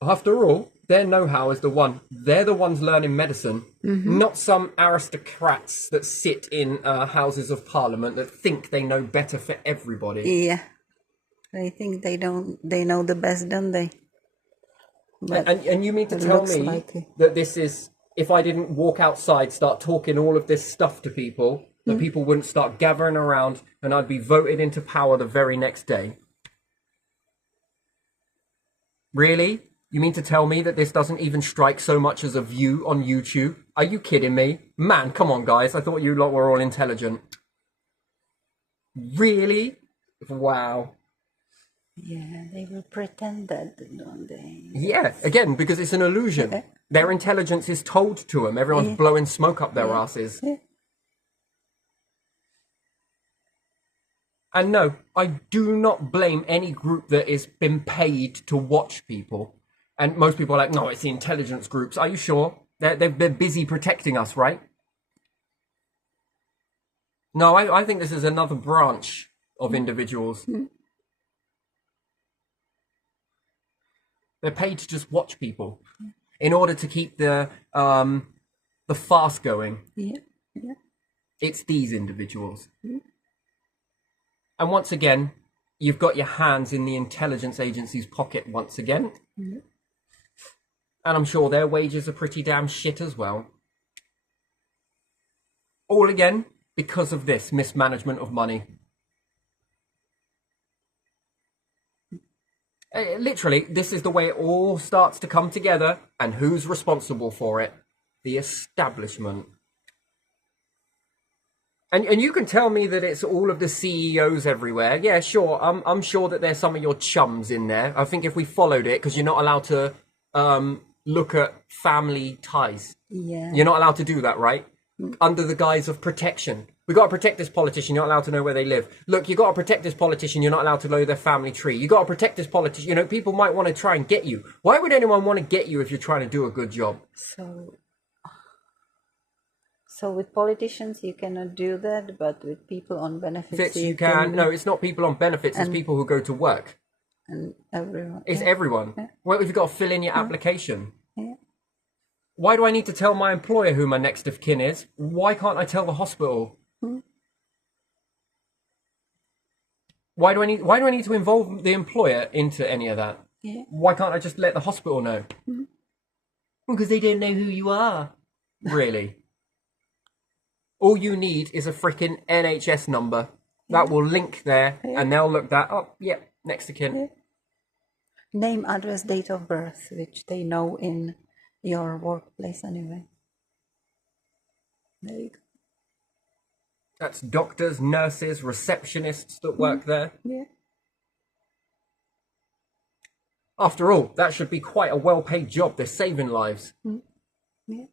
After all, their know-how is they're the ones learning medicine, not some aristocrats that sit in houses of parliament that think they know better for everybody. Yeah. I think they know the best, don't they? But And you mean to tell me that this is, if I didn't walk outside, start talking all of this stuff to people, that people wouldn't start gathering around and I'd be voted into power the very next day? Really? You mean to tell me that this doesn't even strike so much as a view on YouTube? Are you kidding me? Man, come on, guys. I thought you lot were all intelligent. Really? Wow. yeah, they will pretend that, don't they? Yeah, again, because it's an illusion. Their intelligence is told to them. Everyone's blowing smoke up their asses. Yeah. And no, I do not blame any group that has been paid to watch people. And most people are like, no, it's the intelligence groups. Are you sure? They're busy protecting us, right? No, I think this is another branch of individuals. They're paid to just watch people in order to keep the farce going. Yeah. Yeah. It's these individuals. And once again, you've got your hands in the intelligence agency's pocket once again. And I'm sure their wages are pretty damn shit as well. All again because of this mismanagement of money. Literally, this is the way it all starts to come together. And who's responsible for it? The establishment. And you can tell me that it's all of the CEOs everywhere. Yeah, sure. I'm sure that there's some of your chums in there. I think if we followed it, because you're not allowed to look at family ties. Yeah. You're not allowed to do that, right? Under the guise of protection. We've got to protect this politician. You're not allowed to know where they live. Look, you've got to protect this politician. You're not allowed to know their family tree. You've got to protect this politician. You know, people might want to try and get you. Why would anyone want to get you if you're trying to do a good job? So with politicians, you cannot do that, but with people on benefits, You can. No, it's not people on benefits. It's people who go to work. And everyone. It's everyone. Yeah. Well, you've got to fill in your application. Yeah. Why do I need to tell my employer who my next of kin is? Why can't I tell the hospital? Why do I need to involve the employer into any of that? Yeah. Why can't I just let the hospital know? Because they don't know who you are. Really? All you need is a freaking NHS number that will link there, and they'll look that up. Yep, next of kin. Name, address, date of birth, which they know in your workplace anyway. There you go. That's doctors, nurses, receptionists that work there. Yeah. After all, that should be quite a well-paid job. They're saving lives. Yeah.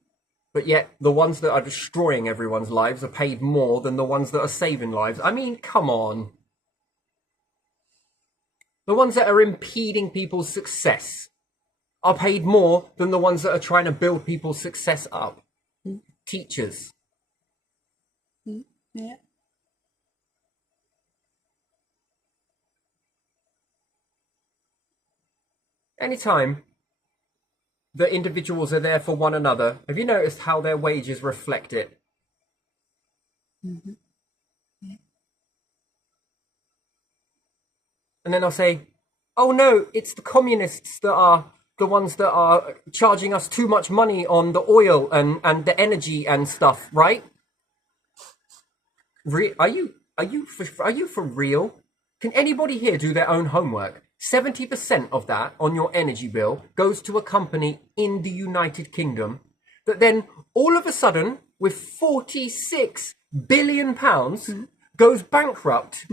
But yet the ones that are destroying everyone's lives are paid more than the ones that are saving lives. I mean, come on. The ones that are impeding people's success are paid more than the ones that are trying to build people's success up. Teachers. Yeah. Anytime that individuals are there for one another, have you noticed how their wages reflect it? Mm-hmm. Yeah. And then I'll say, oh no, it's the communists that are the ones that are charging us too much money on the oil and the energy and stuff, right? Are you for real? Can anybody here do their own homework? 70% of that on your energy bill goes to a company in the United Kingdom that then all of a sudden, with 46 billion pounds, goes bankrupt.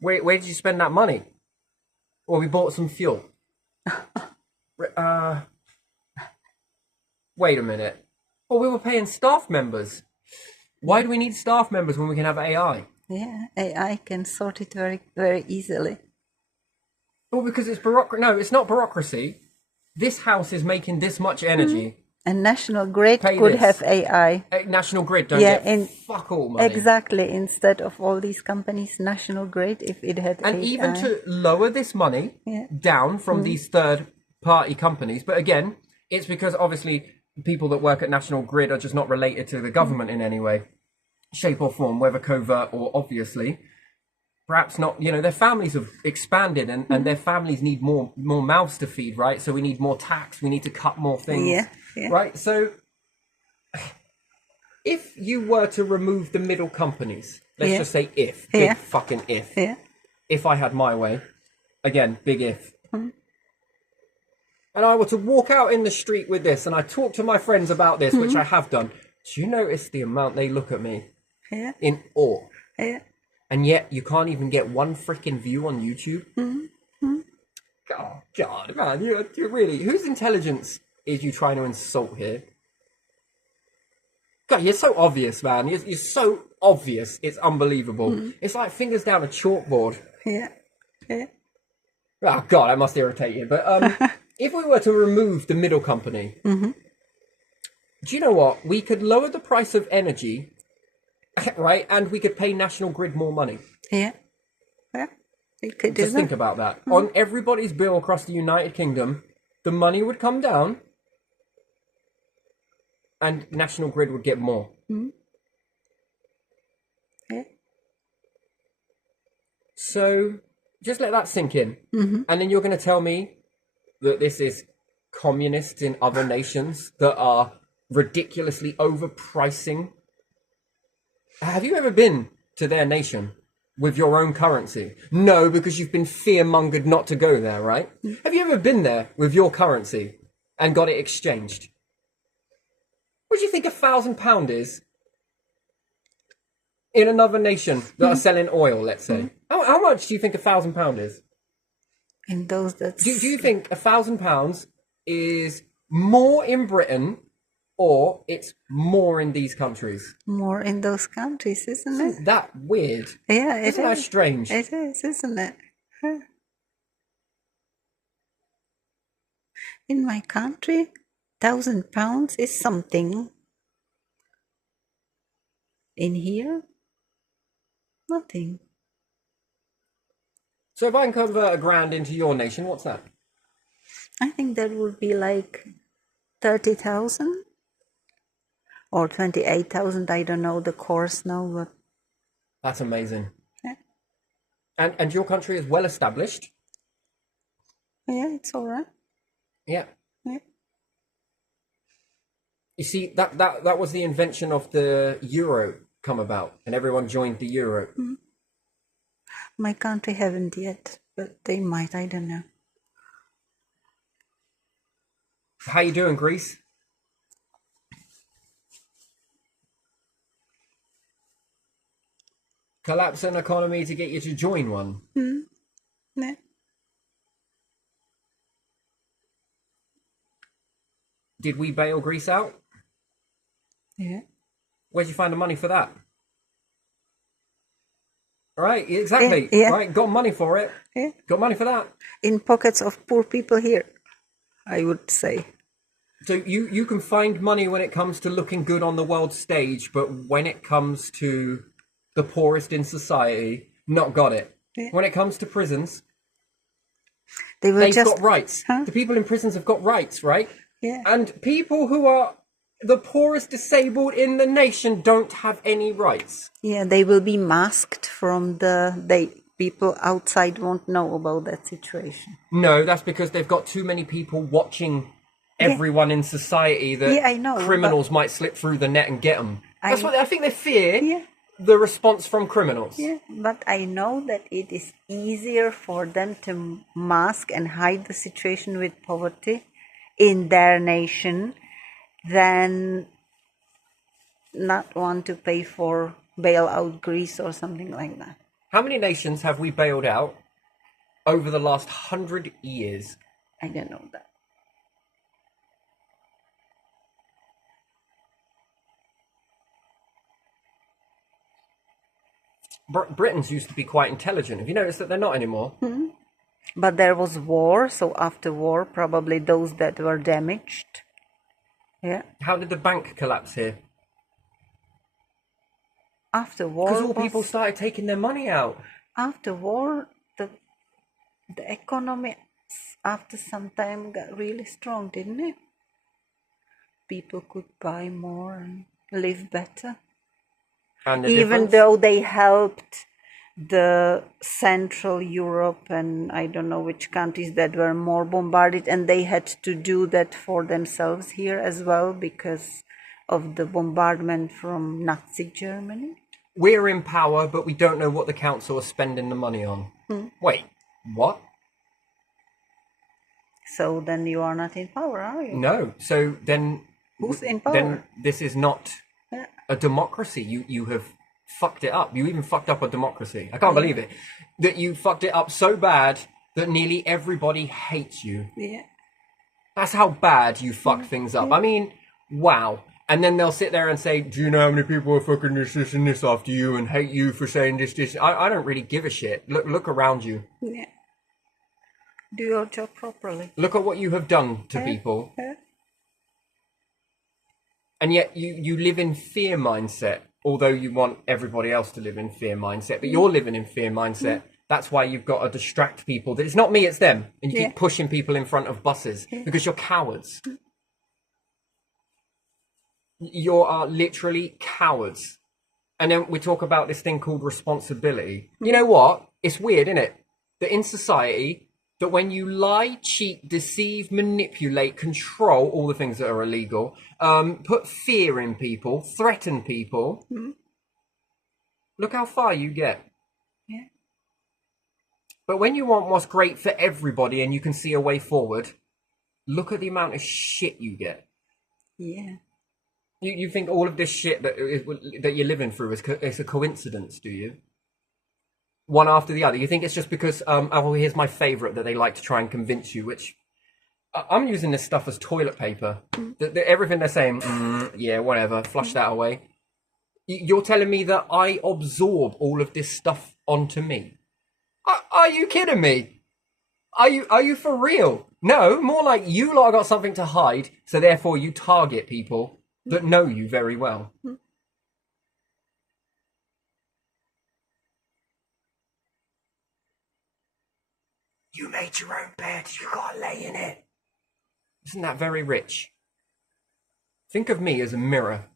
Where did you spend that money? Well, we bought some fuel. Wait a minute. Well, we were paying staff members. Why do we need staff members when we can have AI? Yeah, AI can sort it very, very easily. Well, because it's bureaucracy. No, it's not bureaucracy. This house is making this much energy. And National Grid could have AI. National Grid don't get fuck all money. Exactly. Instead of all these companies, National Grid, if it had and AI. even to lower this money down from these third-party companies. But again, it's because obviously people that work at National Grid are just not related to the government in any way, shape or form, whether covert or obviously. Perhaps not, you know, their families have expanded and their families need more mouths to feed, right? So we need more tax, we need to cut more things, right? So if you were to remove the middle companies, let's just say big fucking if I had my way, again, big if, and I were to walk out in the street with this and I talk to my friends about this, which I have done, do you notice the amount they look at me in awe? And yet you can't even get one freaking view on YouTube? Oh, God, man, you're really... Whose intelligence is you trying to insult here? God, you're so obvious, man. You're so obvious. It's unbelievable. It's like fingers down a chalkboard. Oh, God, that must irritate you. But if we were to remove the middle company, do you know what? We could lower the price of energy... right, and we could pay National Grid more money. We could do Just think about that. On everybody's bill across the United Kingdom, the money would come down, and National Grid would get more. So, just let that sink in. And then you're going to tell me that this is communists in other nations that are ridiculously overpricing. Have you ever been to their nation with your own currency? No, because you've been fear-mongered not to go there, right? Have you ever been there with your currency and got it exchanged? What do you think £1,000 is in another nation that are selling oil, let's say? How much do you think £1,000 is? In those that... Do you think £1,000 is more in Britain or it's more in these countries? More in those countries, isn't it? Isn't that weird? Yeah, it Isn't that strange? It is, isn't it? In my country, £1,000 is something. In here, nothing. So if I can convert £1,000 into your nation, what's that? I think that would be like 30,000 or 28,000. I don't know the course now, but that's amazing. And your country is well established. Yeah, it's all right. Yeah. You see, that was the invention of the euro come about, and everyone joined the euro. My country haven't yet, but they might. I don't know. How you doing, Greece? Collapse an economy to get you to join one. Yeah. Did we bail Greece out? Yeah. Where'd you find the money for that? Right, exactly. Yeah. Right, got money for it. Yeah. Got money for that. In pockets of poor people here, I would say. So you can find money when it comes to looking good on the world stage, but when it comes to the poorest in society, not got it. Yeah. When it comes to prisons, They've got rights. Huh? The people in prisons have got rights, right? Yeah. And people who are the poorest disabled in the nation don't have any rights. Yeah, they will be masked from people outside won't know about that situation. No, that's because they've got too many people watching everyone in society that I know, criminals might slip through the net and get them. That's what I think they fear. Yeah. The response from criminals. Yeah, but I know that it is easier for them to mask and hide the situation with poverty in their nation than not want to pay for bail out Greece or something like that. How many nations have we bailed out over the last 100 years? I don't know that. Britons used to be quite intelligent. Have you noticed that they're not anymore? Mm-hmm. But there was war, so after war, probably those that were damaged. Yeah. How did the bank collapse here? After war, because all people started taking their money out. After war, the economy after some time got really strong, didn't it? People could buy more and live better. And even though they helped the Central Europe and I don't know which countries that were more bombarded, and they had to do that for themselves here as well because of the bombardment from Nazi Germany. We're in power, but we don't know what the council is spending the money on. Wait, what? So then you are not in power, are you? No. So then... Who's in power? Then this is not a democracy. You have fucked it up. You even fucked up a democracy. I can't believe it. That you fucked it up so bad that nearly everybody hates you. Yeah. That's how bad you fucked things up. I mean, wow. And then they'll sit there and say, do you know how many people are fucking this and this after you and hate you for saying this? I don't really give a shit. Look around you. Yeah. Do your job properly. Look at what you have done to people. And yet you live in fear mindset, although you want everybody else to live in fear mindset. But you're living in fear mindset. That's why you've got to distract people. That it's not me, it's them. And you keep pushing people in front of buses because you're cowards. You are literally cowards. And then we talk about this thing called responsibility. You know what? It's weird, isn't it? That in society, that when you lie, cheat, deceive, manipulate, control, all the things that are illegal, put fear in people, threaten people, look how far you get. Yeah. But when you want what's great for everybody and you can see a way forward, look at the amount of shit you get. Yeah. You think all of this shit that you're living through is a coincidence, do you? One after the other. You think it's just because, oh, here's my favourite that they like to try and convince you, which I'm using this stuff as toilet paper. Everything they're saying, yeah, whatever, flush that away. You're telling me that I absorb all of this stuff onto me? Are you kidding me? Are you for real? No, more like you lot got something to hide, so therefore you target people that know you very well. You made your own bed, you gotta lay in it. Isn't that very rich? Think of me as a mirror.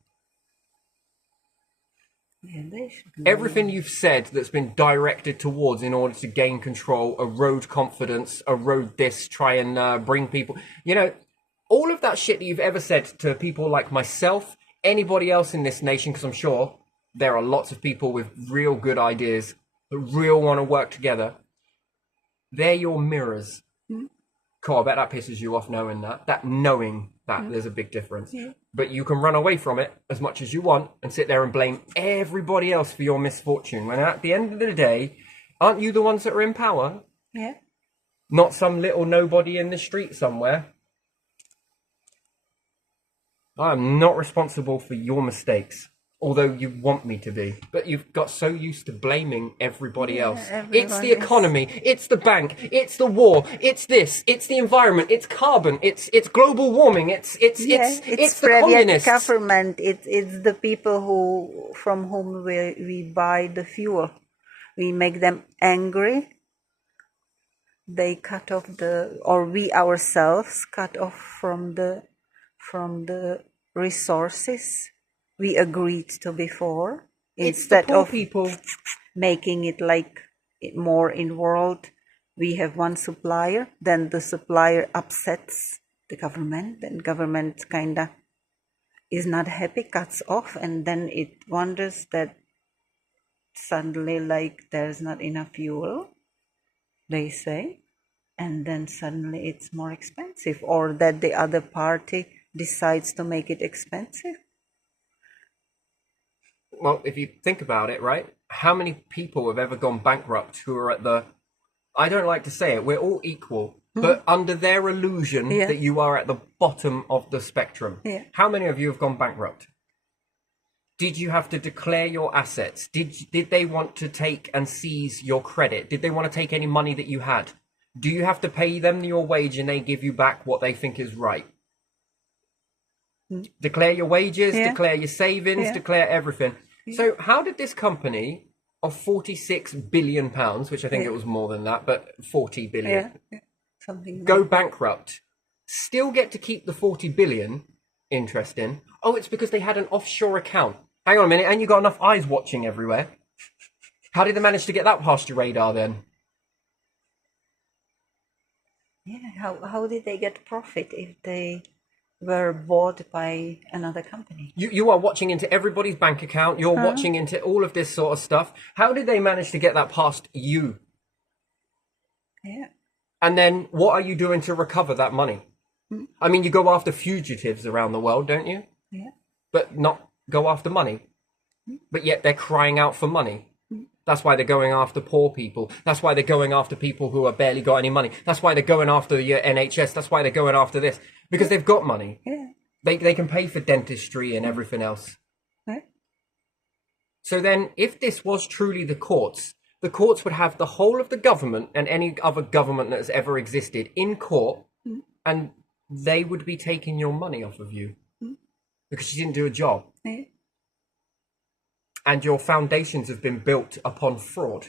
Yeah, they should Everything you've said that's been directed towards in order to gain control, erode confidence, erode this, try and bring people... You know, all of that shit that you've ever said to people like myself, anybody else in this nation, because I'm sure there are lots of people with real good ideas that real want to work together. They're your mirrors. Cool, I bet that pisses you off knowing that there's a big difference. Yeah. But you can run away from it as much as you want and sit there and blame everybody else for your misfortune. When at the end of the day, aren't you the ones that are in power? Yeah. Not some little nobody in the street somewhere. I'm not responsible for your mistakes, although you want me to be. But you've got so used to blaming everybody else. It's the economy, it's the bank, it's the war, it's this, it's the environment, it's carbon, it's global warming, it's the communists. Government, it's the people from whom we buy the fuel. We make them angry. They cut off or we ourselves cut off from the resources we agreed to before, instead of people making it like more in world. We have one supplier, then the supplier upsets the government, then government kinda is not happy, cuts off, and then it wonders that suddenly like there's not enough fuel, they say, and then suddenly it's more expensive, or that the other party decides to make it expensive. Well, if you think about it, right? How many people have ever gone bankrupt who are at the, I don't like to say it, we're all equal, but under their illusion that you are at the bottom of the spectrum. Yeah. How many of you have gone bankrupt? Did you have to declare your assets? Did they want to take and seize your credit? Did they want to take any money that you had? Do you have to pay them your wage and they give you back what they think is right? Declare your wages, declare your savings, declare everything. So how did this company of £46 billion, which I think it was more than that, but 40 billion, something go bankrupt, still get to keep the 40 billion? Interesting. Oh, it's because they had an offshore account. Hang on a minute, and you got enough eyes watching everywhere. How did they manage to get that past your radar then? Yeah, how did they get profit if they were bought by another company? You are watching into everybody's bank account. You're watching into all of this sort of stuff. How did they manage to get that past you? Yeah. And then what are you doing to recover that money? I mean, you go after fugitives around the world, don't you? Yeah. But not go after money. But yet they're crying out for money. That's why they're going after poor people. That's why they're going after people who have barely got any money. That's why they're going after your NHS. That's why they're going after this. Because they've got money. Yeah. They can pay for dentistry and everything else. Right. So then, if this was truly the courts would have the whole of the government and any other government that has ever existed in court, and they would be taking your money off of you because you didn't do a job. Yeah. And your foundations have been built upon fraud,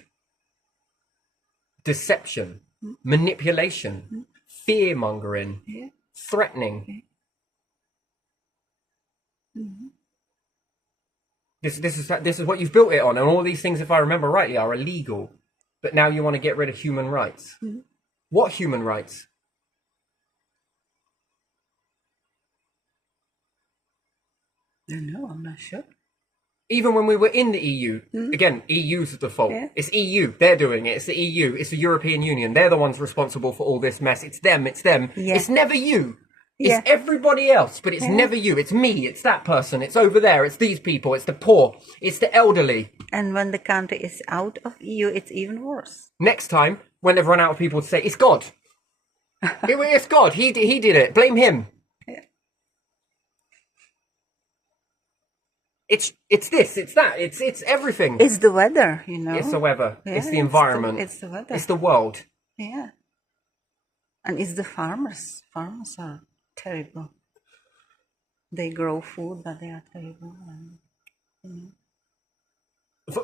deception, manipulation, fear-mongering, threatening. This is what you've built it on, and all these things, if I remember rightly, are illegal. But now you want to get rid of human rights. What human rights? I don't know, I'm not sure. Even when we were in the EU, again, EU's the fault. Yeah. It's EU. They're doing it. It's the EU. It's the European Union. They're the ones responsible for all this mess. It's them. It's them. Yeah. It's never you. It's everybody else, but it's never you. It's me. It's that person. It's over there. It's these people. It's the poor. It's the elderly. And when the country is out of EU, it's even worse. Next time, when they've run out of people to say, it's God. It's God. He did it. Blame him. It's this, it's that, it's everything. It's the weather, you know. It's the weather. Yeah, it's the environment. It's the weather. It's the world. Yeah. And it's the farmers. Farmers are terrible. They grow food, but they are terrible. And,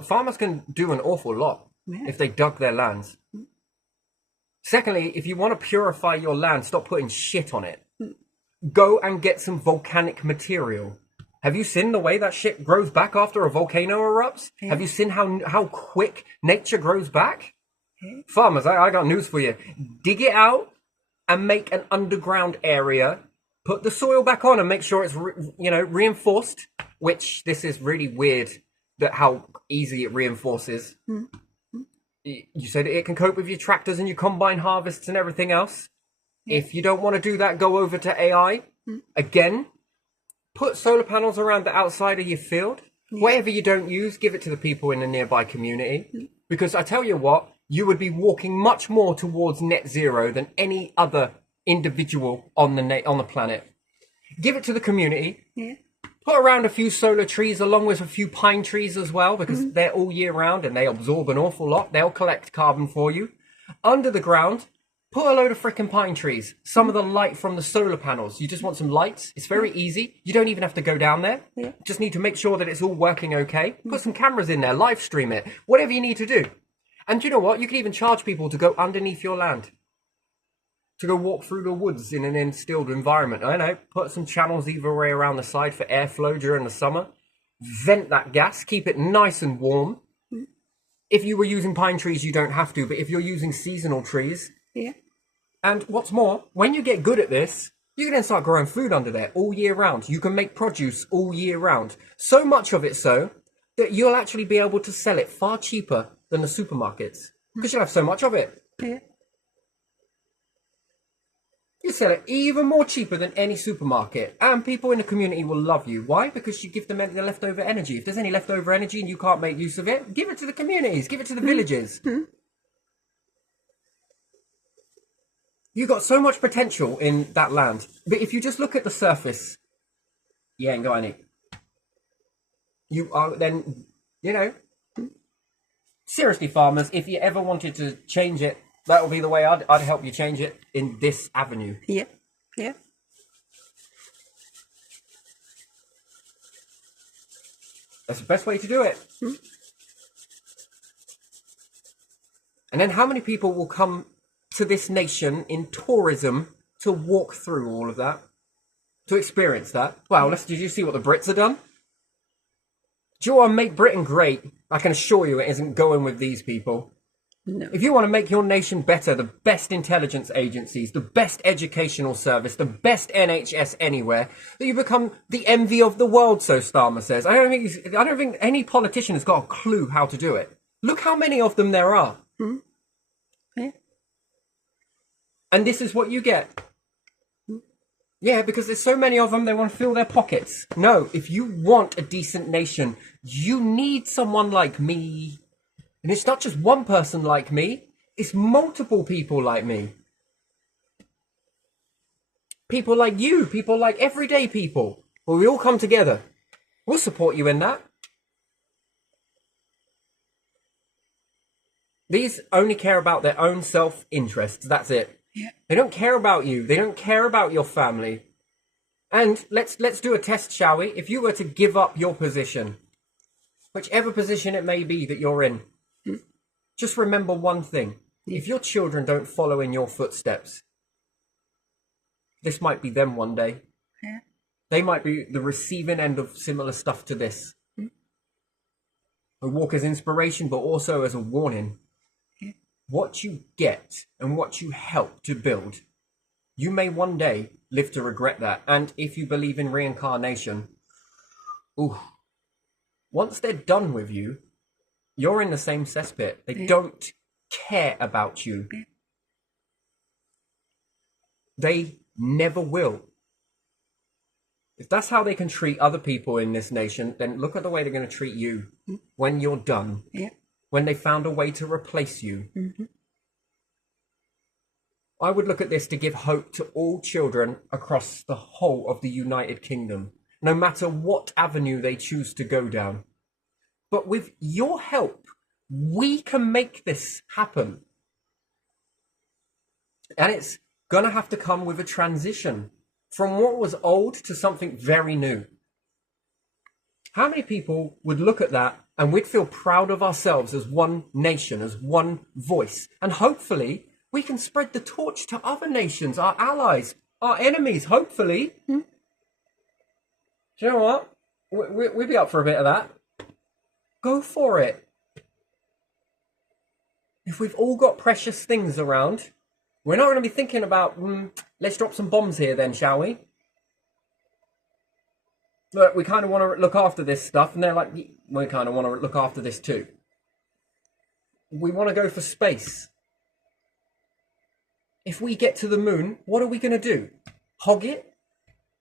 Farmers can do an awful lot if they dug their lands. Secondly, if you want to purify your land, stop putting shit on it. Go and get some volcanic material. Have you seen the way that shit grows back after a volcano erupts? Yeah. Have you seen how quick nature grows back? Yeah. Farmers, I got news for you. Dig it out and make an underground area. Put the soil back on and make sure it's reinforced. Which this is really weird that how easy it reinforces. You said it can cope with your tractors and your combine harvests and everything else. Yeah. If you don't want to do that, go over to AI again. Put solar panels around the outside of your field. Whatever you don't use, give it to the people in the nearby community. Because I tell you what, you would be walking much more towards net zero than any other individual on the planet. Give it to the community. Yeah. Put around a few solar trees along with a few pine trees as well, because they're all year round and they absorb an awful lot. They'll collect carbon for you. Under the ground, put a load of frickin' pine trees. Some of the light from the solar panels. You just want some lights. It's very easy. You don't even have to go down there. Yeah. Just need to make sure that it's all working okay. Put some cameras in there, live stream it, whatever you need to do. And you know what? You can even charge people to go underneath your land. To go walk through the woods in an instilled environment. I know, put some channels either way around the side for airflow during the summer. Vent that gas, keep it nice and warm. If you were using pine trees, you don't have to, but if you're using seasonal trees. Yeah. And what's more, when you get good at this, you can then start growing food under there all year round. You can make produce all year round. So much of it so that you'll actually be able to sell it far cheaper than the supermarkets because you'll have so much of it. Yeah. You sell it even more cheaper than any supermarket, and people in the community will love you. Why? Because you give them the leftover energy. If there's any leftover energy and you can't make use of it, give it to the communities, give it to the villages. You've got so much potential in that land. But if you just look at the surface, you ain't got any. You are then, you know, seriously, farmers, if you ever wanted to change it, that will be the way I'd help you change it in this avenue. Yeah. Yeah. That's the best way to do it. And then how many people will come to this nation in tourism to walk through all of that? To experience that? Well, did you see what the Brits have done? Do you want to make Britain great? I can assure you it isn't going with these people. No. If you want to make your nation better, the best intelligence agencies, the best educational service, the best NHS anywhere, that you become the envy of the world, so Starmer says. I don't think any politician has got a clue how to do it. Look how many of them there are. Yeah. And this is what you get. Yeah, because there's so many of them, they want to fill their pockets. No, if you want a decent nation, you need someone like me. And it's not just one person like me, it's multiple people like me. People like you, people like everyday people. Well, we all come together. We'll support you in that. These only care about their own self-interests, that's it. Yeah. They don't care about you, they don't care about your family. And let's do a test, shall we? If you were to give up your position, whichever position it may be that you're in, just remember one thing. If your children don't follow in your footsteps, this might be them one day. Yeah. They might be the receiving end of similar stuff to this. A walk as inspiration, but also as a warning. Yeah. What you get and what you help to build, you may one day live to regret that. And if you believe in reincarnation, once they're done with you, you're in the same cesspit. They don't care about you. They never will. If that's how they can treat other people in this nation, then look at the way they're going to treat you when you're done. Yeah. When they found a way to replace you. I would look at this to give hope to all children across the whole of the United Kingdom, no matter what avenue they choose to go down. But with your help, we can make this happen. And it's going to have to come with a transition from what was old to something very new. How many people would look at that and we'd feel proud of ourselves as one nation, as one voice? And hopefully we can spread the torch to other nations, our allies, our enemies, hopefully. Do you know what? We'd be up for a bit of that. Go for it. If we've all got precious things around, we're not going to be thinking about, let's drop some bombs here then, shall we? Look, we kind of want to look after this stuff. And they're like, we kind of want to look after this too. We want to go for space. If we get to the moon, what are we going to do? Hog it?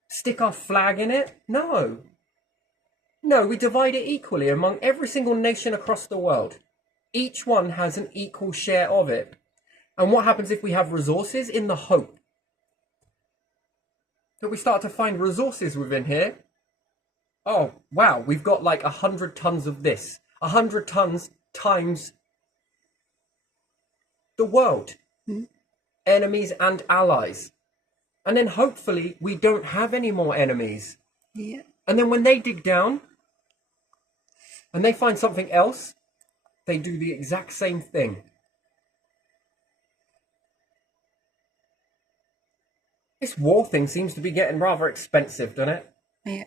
Stick our flag in it? No. No, we divide it equally among every single nation across the world. Each one has an equal share of it. And what happens if we have resources? In the hope So we start to find resources within here. Oh, wow, we've got like 100 tons of this. 100 tons times the world. Enemies and allies. And then hopefully we don't have any more enemies. Yeah. And then when they dig down and they find something else, they do the exact same thing. This war thing seems to be getting rather expensive, doesn't it? Yeah.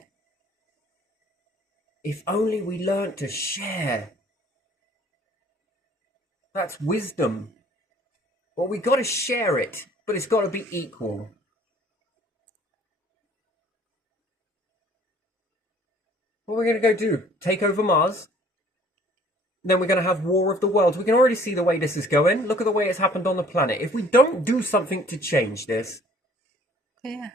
If only we learnt to share. That's wisdom. Well, we got to share it, but it's got to be equal. What are we going to go do? Take over Mars? Then we're going to have War of the Worlds. We can already see the way this is going. Look at the way it's happened on the planet. If we don't do something to change this, Yeah.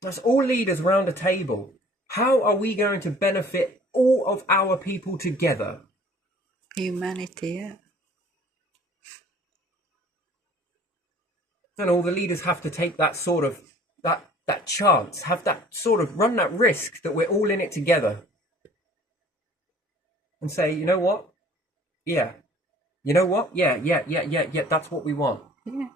that's all leaders round a table. How are we going to benefit all of our people together? Humanity, yeah. And all the leaders have to take that sort of, that chance, have that sort of, run that risk that we're all in it together. And say, you know what? Yeah. You know what? Yeah, that's what we want. Yeah.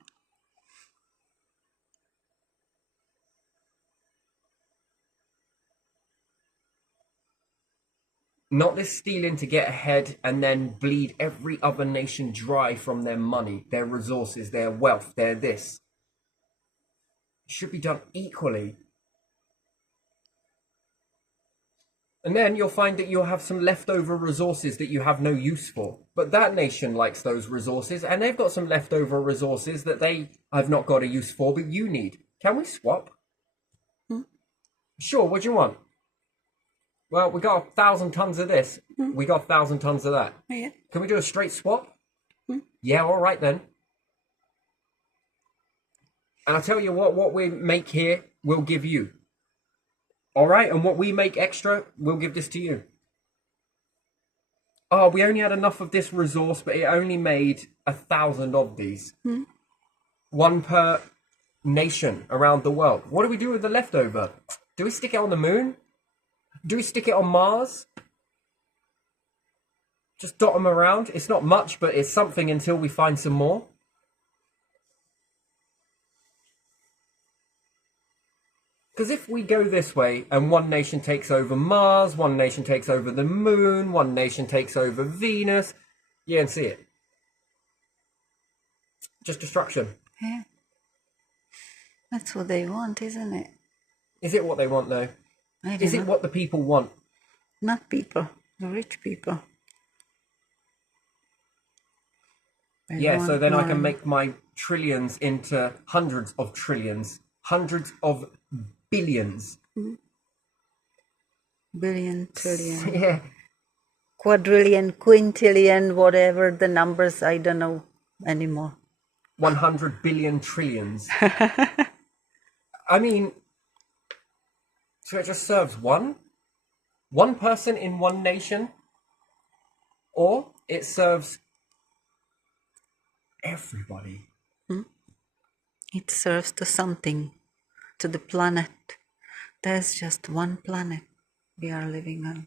Not this stealing to get ahead and then bleed every other nation dry from their money, their resources, their wealth, their this. It should be done equally. And then you'll find that you'll have some leftover resources that you have no use for. But that nation likes those resources, and they've got some leftover resources that they have not got a use for, but you need. Can we swap? Sure, what do you want? Well, we got 1,000 tons of this. We got 1,000 tons of that. Yeah. Can we do a straight swap? Yeah, all right then. And I'll tell you what we make here, we'll give you. All right, and what we make extra, we'll give this to you. Oh, we only had enough of this resource, but it only made 1,000 of these. One per nation around the world. What do we do with the leftover? Do we stick it on the moon? Do we stick it on Mars? Just dot them around? It's not much, but it's something until we find some more. Because if we go this way and one nation takes over Mars, one nation takes over the moon, one nation takes over Venus, you can see it. Just destruction. Yeah. That's what they want, isn't it? Is it what they want though? I don't Is know. it what the people want? Not people, the rich people. They Yeah, so want then I more. can make my trillions into hundreds of trillions, hundreds of billions. Billion, trillion, Yeah. quadrillion, quintillion, whatever the numbers, I don't know anymore. 100 billion trillions. I mean, so it just serves one person in one nation, or it serves everybody. It serves to something, to the planet. There's just one planet we are living on.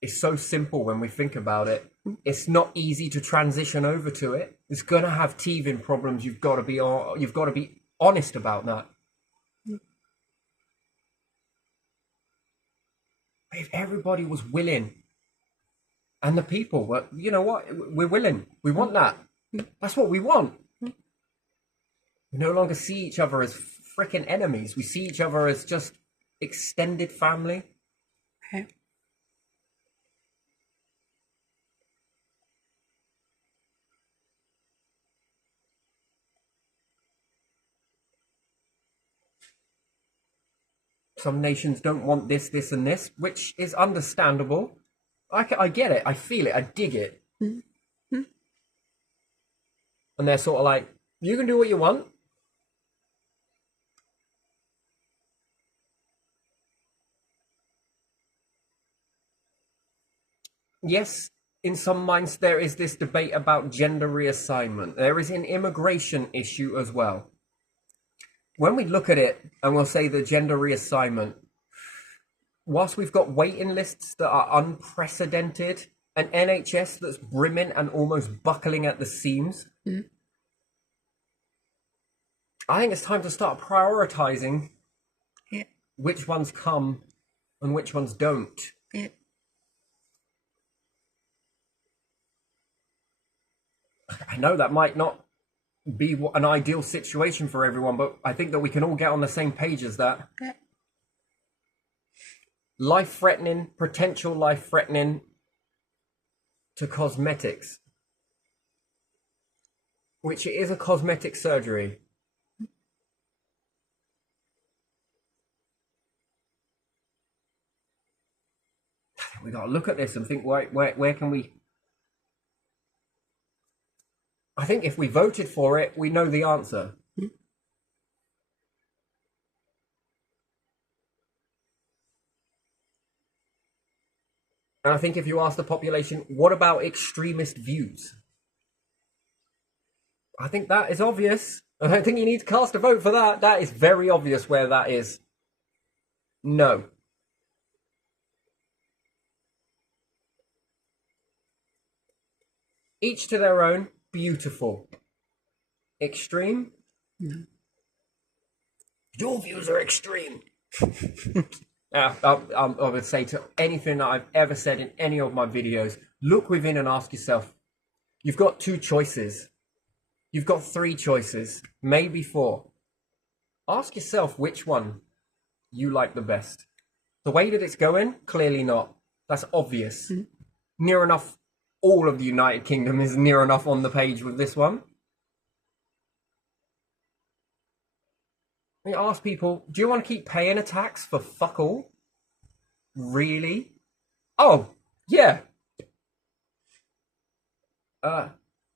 It's so simple when we think about it. It's not easy to transition over to it. It's gonna have teething problems. You've got to be honest about that. If everybody was willing, and the people were, you know what? We're willing. We want that. That's what we want. We no longer see each other as freaking enemies. We see each other as just extended family. Okay. Some nations don't want this, this, and this, which is understandable. I get it. I feel it. I dig it. And they're sort of like, you can do what you want. Yes, in some minds there is this debate about gender reassignment. There is an immigration issue as well. When we look at it and we'll say the gender reassignment, whilst we've got waiting lists that are unprecedented, an NHS that's brimming and almost buckling at the seams, I think it's time to start prioritizing which ones come and which ones don't. I know that might not be an ideal situation for everyone, but I think that we can all get on the same page as that. Life-threatening, potential life-threatening to cosmetics, which is a cosmetic surgery. We got to look at this and think, where can we... I think if we voted for it, we know the answer. And I think if you ask the population, what about extremist views? I think that is obvious. I don't think you need to cast a vote for that. That is very obvious where that is. No. Each to their own. Beautiful. Extreme? No. Your views are extreme. I would say to anything that I've ever said in any of my videos, look within and ask yourself, you've got 2 choices. You've got 3 choices, maybe 4. Ask yourself which one you like the best. The way that it's going, clearly not. That's obvious. Near enough, all of the United Kingdom is near enough on the page with this one. We ask people, do you want to keep paying a tax for fuck all? Really? Oh, yeah.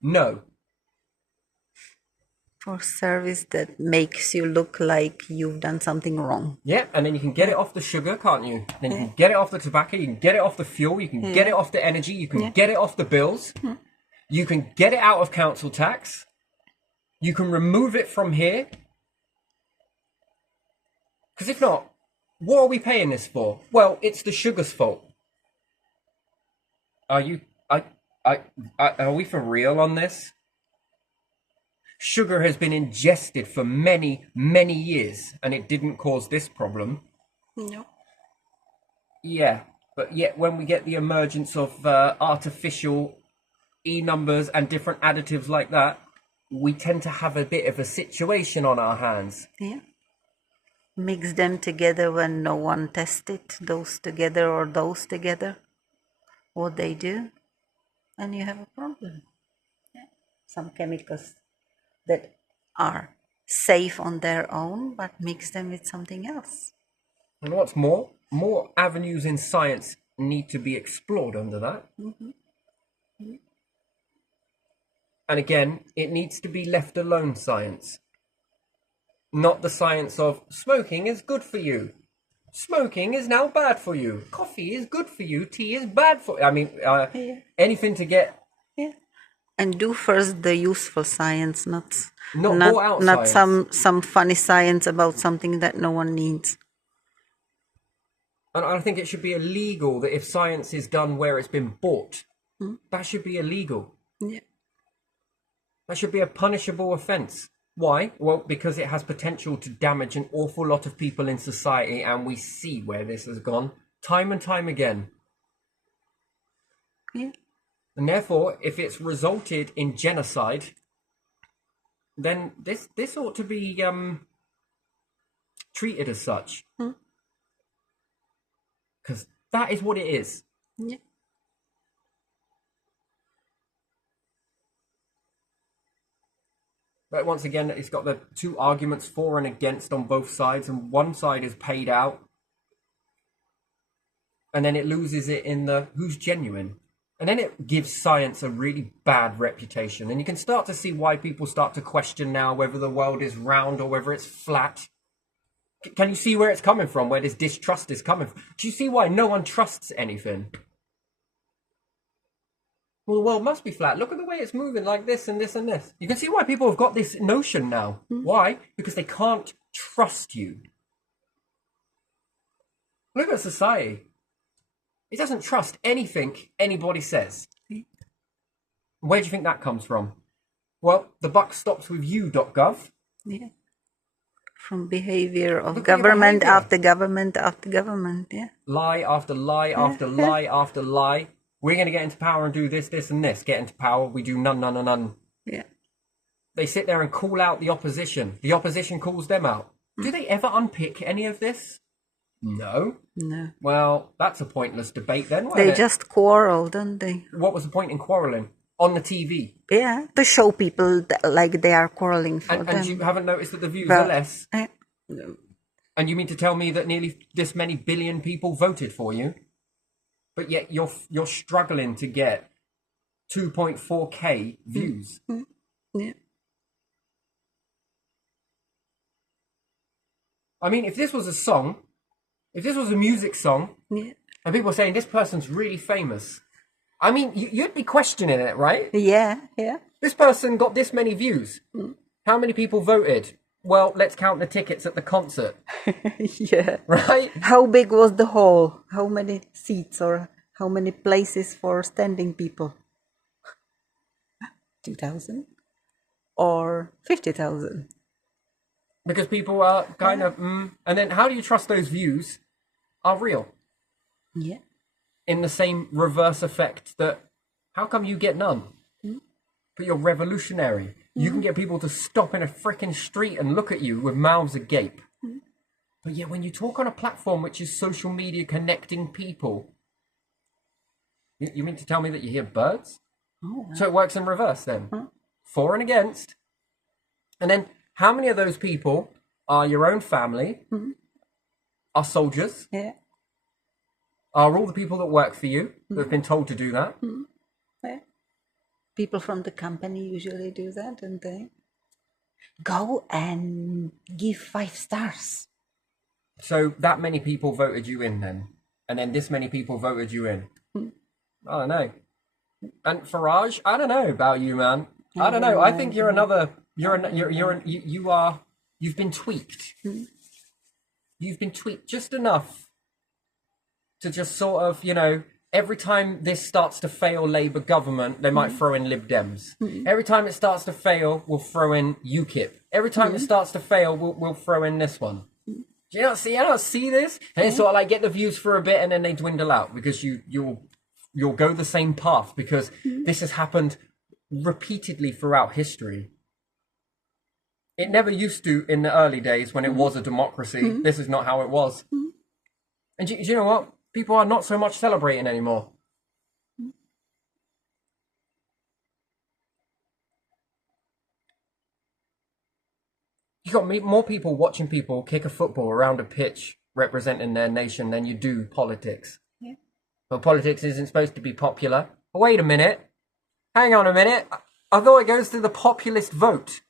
No. For service that makes you look like you've done something wrong. Yeah, and then you can get it off the sugar, can't you? Then you can get it off the tobacco, you can get it off the fuel, you can get it off the energy, you can get it off the bills. You can get it out of council tax. You can remove it from here. Because if not, what are we paying this for? Well, it's the sugar's fault. Are we for real on this? Sugar has been ingested for many, many years, and it didn't cause this problem. No. Yeah, but yet when we get the emergence of artificial E-numbers and different additives like that, we tend to have a bit of a situation on our hands. Yeah. Mix them together when no one tested those together or those together, what they do, and you have a problem. Yeah. Some chemicals that are safe on their own, but mix them with something else. And what's more avenues in science need to be explored under that. And again, it needs to be left alone science. Not the science of smoking is good for you. Smoking is now bad for you. Coffee is good for you. Tea is bad for you. I mean, anything to get... Yeah. And do first the useful science, not science. some funny science about something that no one needs. And I think it should be illegal that if science is done where it's been bought, that should be illegal. Yeah. That should be a punishable offence. Why? Well, because it has potential to damage an awful lot of people in society, and we see where this has gone time and time again. Yeah. And therefore, if it's resulted in genocide, then this ought to be treated as such. Because that is what it is. Yeah. But once again, it's got the 2 arguments for and against on both sides, and one side is paid out, and then it loses it in the who's genuine. And then it gives science a really bad reputation. And you can start to see why people start to question now whether the world is round or whether it's flat. Can you see where it's coming from, where this distrust is coming from? Do you see why no one trusts anything? Well, the world must be flat. Look at the way it's moving, like this and this and this. You can see why people have got this notion now. Why? Because they can't trust you. Look at society. It doesn't trust anything anybody says. Where do you think that comes from? Well, the buck stops with you.gov. Yeah. From behavior of Look at your government behavior. after government after government, yeah. Lie after lie after lie after lie. We're going to get into power and do this, this, and this. Get into power. We do none, none, and none. Yeah. They sit there and call out the opposition. The opposition calls them out. Do they ever unpick any of this? No. No. Well, that's a pointless debate then, wasn't They it? just quarrel, don't they? What was the point in quarrelling? On the TV. Yeah, to show people that, like they are quarreling for them. And you haven't noticed that the views are less? No. And you mean to tell me that nearly this many billion people voted for you, but yet you're struggling to get 2.4k views? Yeah. I mean, if this was a song, if this was a music song, Yeah. and people are saying this person's really famous, I mean, you'd be questioning it, right? Yeah, yeah. This person got this many views. How many people voted? Well, let's count the tickets at the concert, Yeah. right? How big was the hall? How many seats or how many places for standing people? 2,000 or 50,000? Because people are kind of, and then how do you trust those views are real? Yeah. In the same reverse effect that, how come you get none? But you're revolutionary. You can get people to stop in a freaking street and look at you with mouths agape. But yet when you talk on a platform which is social media connecting people, you mean to tell me that you hear birds? Oh, So it works in reverse then. For and against. And then how many of those people are your own family, are soldiers, yeah. are all the people that work for you, that have been told to do that? Yeah. People from the company usually do that, don't they? Go and give 5 stars. So that many people voted you in then, and then this many people voted you in. I don't know. And Farage, I don't know about you, man. I don't know. I think you're another. You've been tweaked. You've been tweaked just enough to just sort of, every time this starts to fail Labour government, they might throw in Lib Dems. Every time it starts to fail, we'll throw in UKIP. Every time it starts to fail, we'll throw in this one. Do you not see this? And it's sort of like get the views for a bit and then they dwindle out because you'll go the same path because this has happened repeatedly throughout history. It never used to in the early days when it was a democracy. This is not how it was. And do you know what? People are not so much celebrating anymore. You got more people watching people kick a football around a pitch representing their nation than you do politics. Yeah. But politics isn't supposed to be popular. Wait a minute. Hang on a minute. I thought it goes to the populist vote.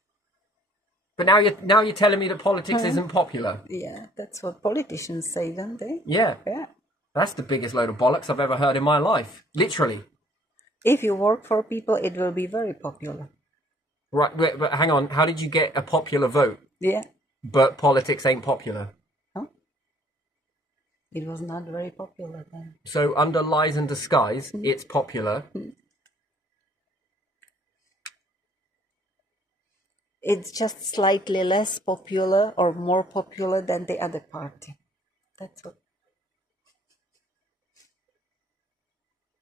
But now you're telling me that politics isn't popular. Yeah, that's what politicians say, don't they? Yeah. Yeah. That's the biggest load of bollocks I've ever heard in my life. Literally. If you work for people, it will be very popular. Right, but hang on. How did you get a popular vote? Yeah. But politics ain't popular. Huh? It was not very popular then. So under lies and disguise, it's popular. It's just slightly less popular or more popular than the other party. That's what.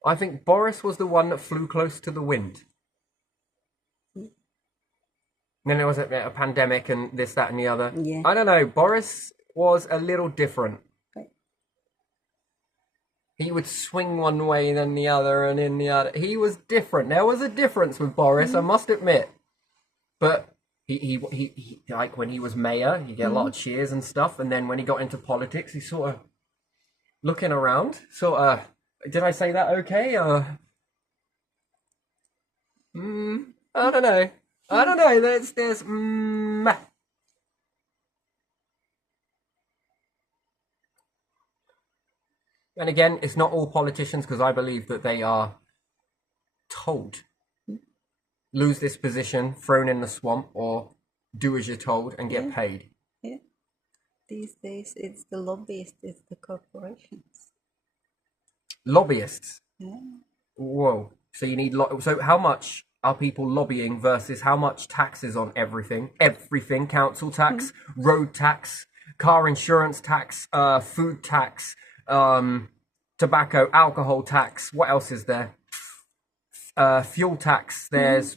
I think Boris was the one that flew close to the wind. Then there was a pandemic and this, that, and the other. Yeah. I don't know. Boris was a little different. Right. He would swing one way, then the other, and in the other. He was different. There was a difference with Boris, I must admit. But he like when he was mayor, he get a lot of cheers and stuff. And then when he got into politics, he sort of looking around. Sort of, did I say that okay? I don't know. I don't know. There's. And again, it's not all politicians because I believe that they are told. Lose this position, thrown in the swamp, or do as you're told and get paid. Yeah. These days, it's the lobbyists, it's the corporations. Lobbyists. Yeah. Whoa. So you need so how much are people lobbying versus how much taxes on everything? Everything. Council tax, road tax, car insurance tax, food tax, tobacco, alcohol tax. What else is there? Fuel tax. There's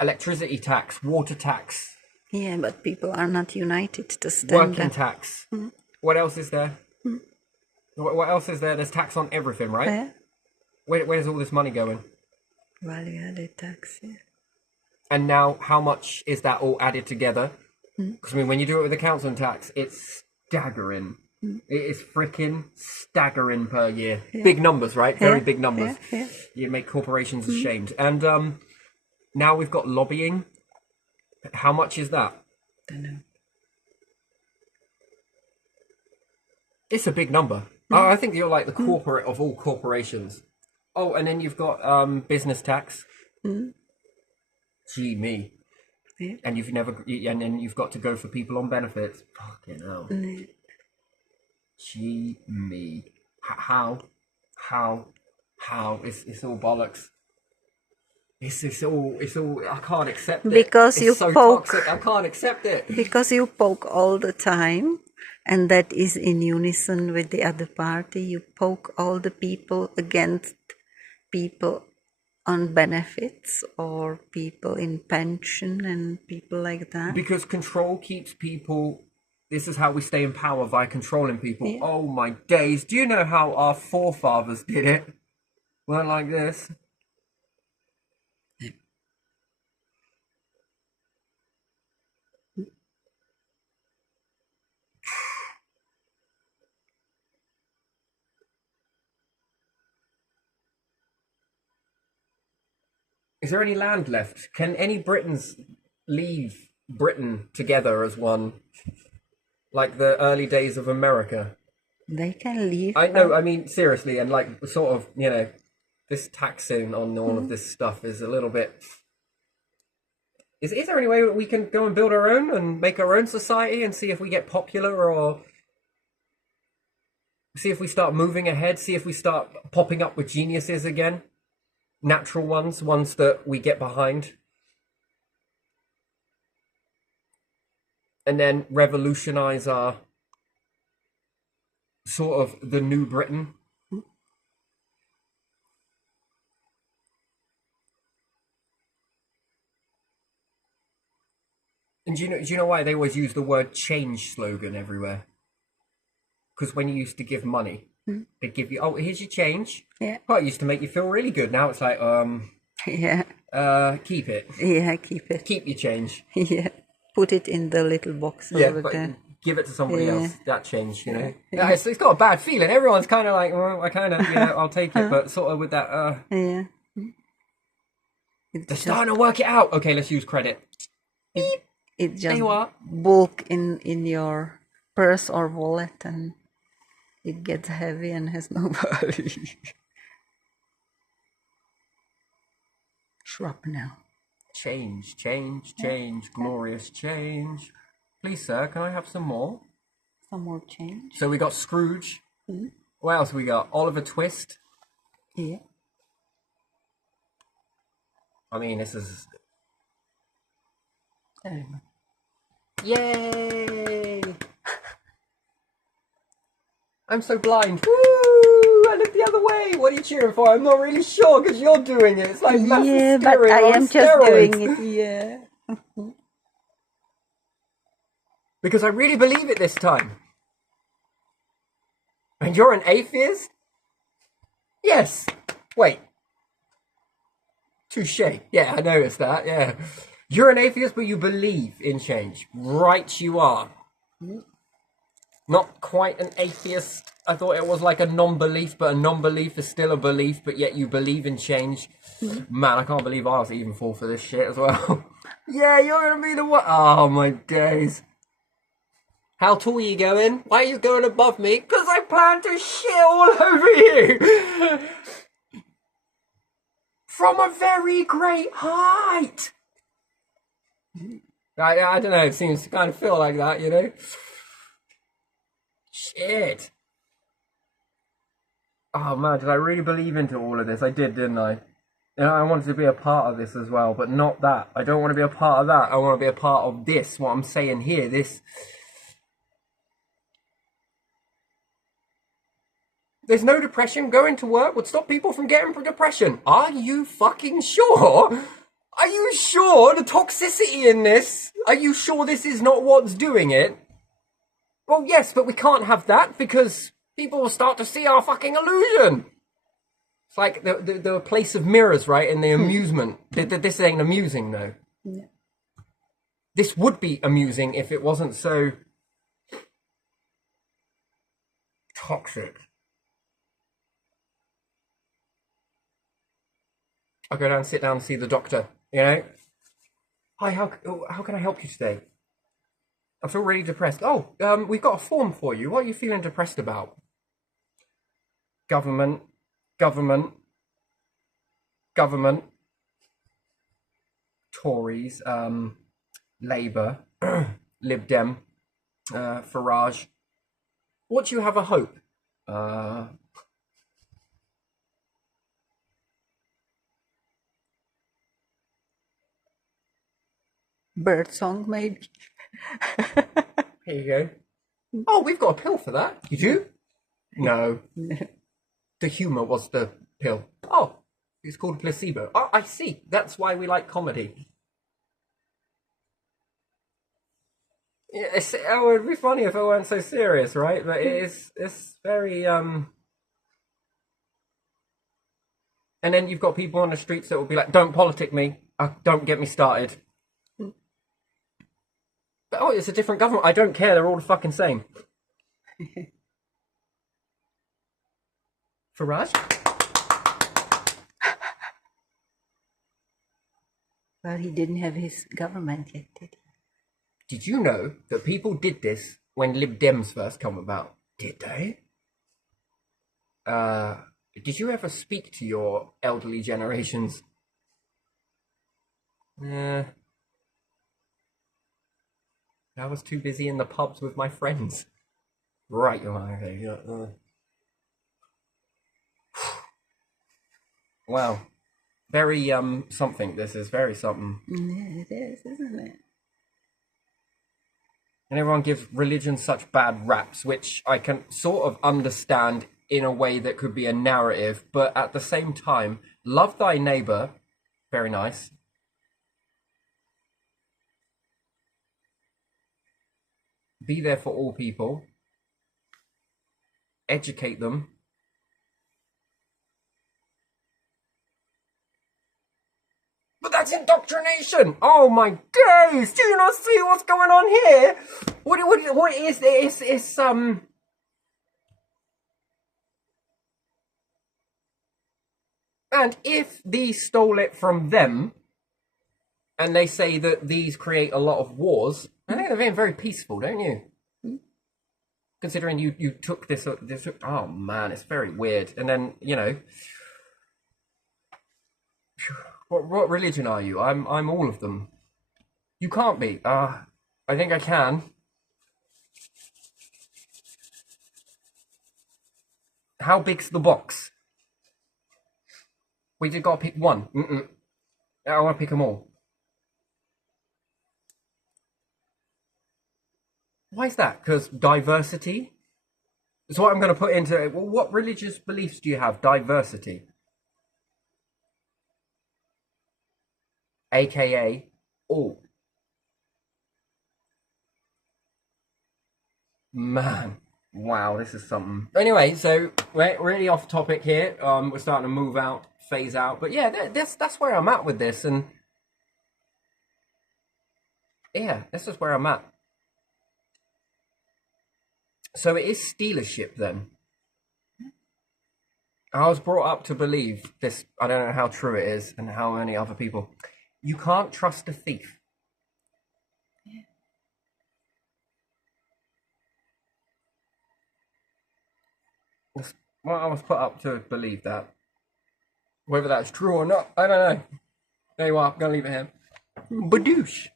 electricity tax, water tax. Yeah, but people are not united to stand Working tax. What else is there? What else is there? There's tax on everything, right? Yeah. Where's all this money going? Value-added tax, yeah. And now, how much is that all added together? Because I mean, when you do it with the council tax, it's staggering. It is freaking staggering per year. Big numbers, right? Very big numbers. You make corporations ashamed. And now we've got lobbying. How much is that? Don't know. It's a big number. I think you're like the corporate of all corporations. Oh, and then you've got business tax. Gee, me. Yeah. And and then you've got to go for people on benefits. Fucking hell. Gee, me. How? It's all bollocks. It's all. I can't accept it. Because it's you so poke. Toxic. I can't accept it. Because you poke all the time, and that is in unison with the other party. You poke all the people against people on benefits or people in pension and people like that. Because control keeps people. This is how we stay in power, by controlling people. Yeah. Oh my days! Do you know how our forefathers did it? Weren't like this. Is there any land left? Can any Britons leave Britain together as one, like the early days of America? They can leave. I know, I mean, seriously, and like, sort of, you know, this taxing on all of this stuff is a little bit... Is there any way that we can go and build our own and make our own society and see if we get popular, or see if we start moving ahead, see if we start popping up with geniuses again? Natural ones that we get behind, and then revolutionize our sort of the new Britain. And do you know why they always use the word change slogan everywhere? Because when you used to give money, they give you, oh, here's your change. Yeah. Oh, it used to make you feel really good. Now it's like, Yeah. Keep it. Yeah, keep it. Keep your change. Yeah. Put it in the little box over but there. give it to somebody else. That change, you know. Yeah, it's got a bad feeling. Everyone's kind of like, well, I kind of, you know, I'll take it, but sort of with that. Yeah. They're starting to work it out. Okay, let's use credit. It just you are. bulk in your purse or wallet, and it gets heavy and has no value. Shrapnel. Change, glorious change. Please, sir, can I have some more? Some more change. So we got Scrooge. What else we got? Oliver Twist. Yeah. I mean, this is... Yay! I'm so blind. Woo! I look the other way. What are you cheering for? I'm not really sure because you're doing it. It's like mass Yeah, hysteria but I on am just steroids. doing it. Yeah. Because I really believe it this time. And you're an atheist? Yes. Wait. Touche. Yeah, I noticed that. Yeah. You're an atheist, but you believe in change. Right you are. Not quite an atheist. I thought it was like a non-belief, but a non-belief is still a belief, but yet you believe in change. Man, I can't believe I was even fall for this shit as well. Yeah, you're going to be the one. Oh, my days. How tall are you going? Why are you going above me? Because I plan to shit all over you. from a very great height. I don't know, it seems to kind of feel like that, you know? Shit. Oh man, did I really believe into all of this? I did, didn't I? And I wanted to be a part of this as well, but not that. I don't want to be a part of that. I want to be a part of this, what I'm saying here, this. There's no depression. Going to work would stop people from getting depression. Are you fucking sure? Are you sure the toxicity in this? Are you sure this is not what's doing it? Well, yes, but we can't have that because people will start to see our fucking illusion. It's like the place of mirrors, right? And the amusement. This ain't amusing, though. No. This would be amusing if it wasn't so toxic. I'll go down and sit down and see the doctor, you know? Hi, how can I help you today? I feel really depressed. Oh, we've got a form for you. What are you feeling depressed about? Government. Tories, Labour, Lib Dem, Farage. What do you have a hope? Birdsong, maybe. Here you go. Oh, we've got a pill for that. You do? No. The humour was the pill. Oh, it's called placebo. Oh, I see. That's why we like comedy. Yeah, it'd be funny if it weren't so serious, right? But it's very And then you've got people on the streets that will be like, "Don't politic me. Don't get me started." But, oh, it's a different government. I don't care. They're all the fucking same. Farage? Well, he didn't have his government yet, did he? Did you know that people did this when Lib Dems first come about? Did they? Did you ever speak to your elderly generations? I was too busy in the pubs with my friends. Right, you're okay. Yeah. Wow. Very, something. This is very something. Yeah, it is, isn't it? And everyone gives religion such bad raps, which I can sort of understand in a way that could be a narrative, but at the same time, love thy neighbor. Very nice. Be there for all people. Educate them. But that's indoctrination! Oh my days! Do you not see what's going on here? What is this? It's And if these stole it from them, and they say that these create a lot of wars, I think they're being very peaceful, don't you? Considering you took this, oh man, it's very weird. And then, you know, what religion are you? I'm all of them. You can't be. I think I can. How big's the box? We just gotta pick one. I want to pick them all. Why is that? Because diversity? That's what I'm going to put into it. Well, what religious beliefs do you have? Diversity. AKA all. Man. Wow, this is something. Anyway, so we're really off topic here. We're starting to move out, phase out. But yeah, that's where I'm at with this. And yeah, this is where I'm at. So it is stealership then. I was brought up to believe this. I don't know how true it is and how many other people. You can't trust a thief. Yeah. Well, I was put up to believe that. Whether that's true or not, I don't know. There you are. I'm gonna leave it here. Badoosh.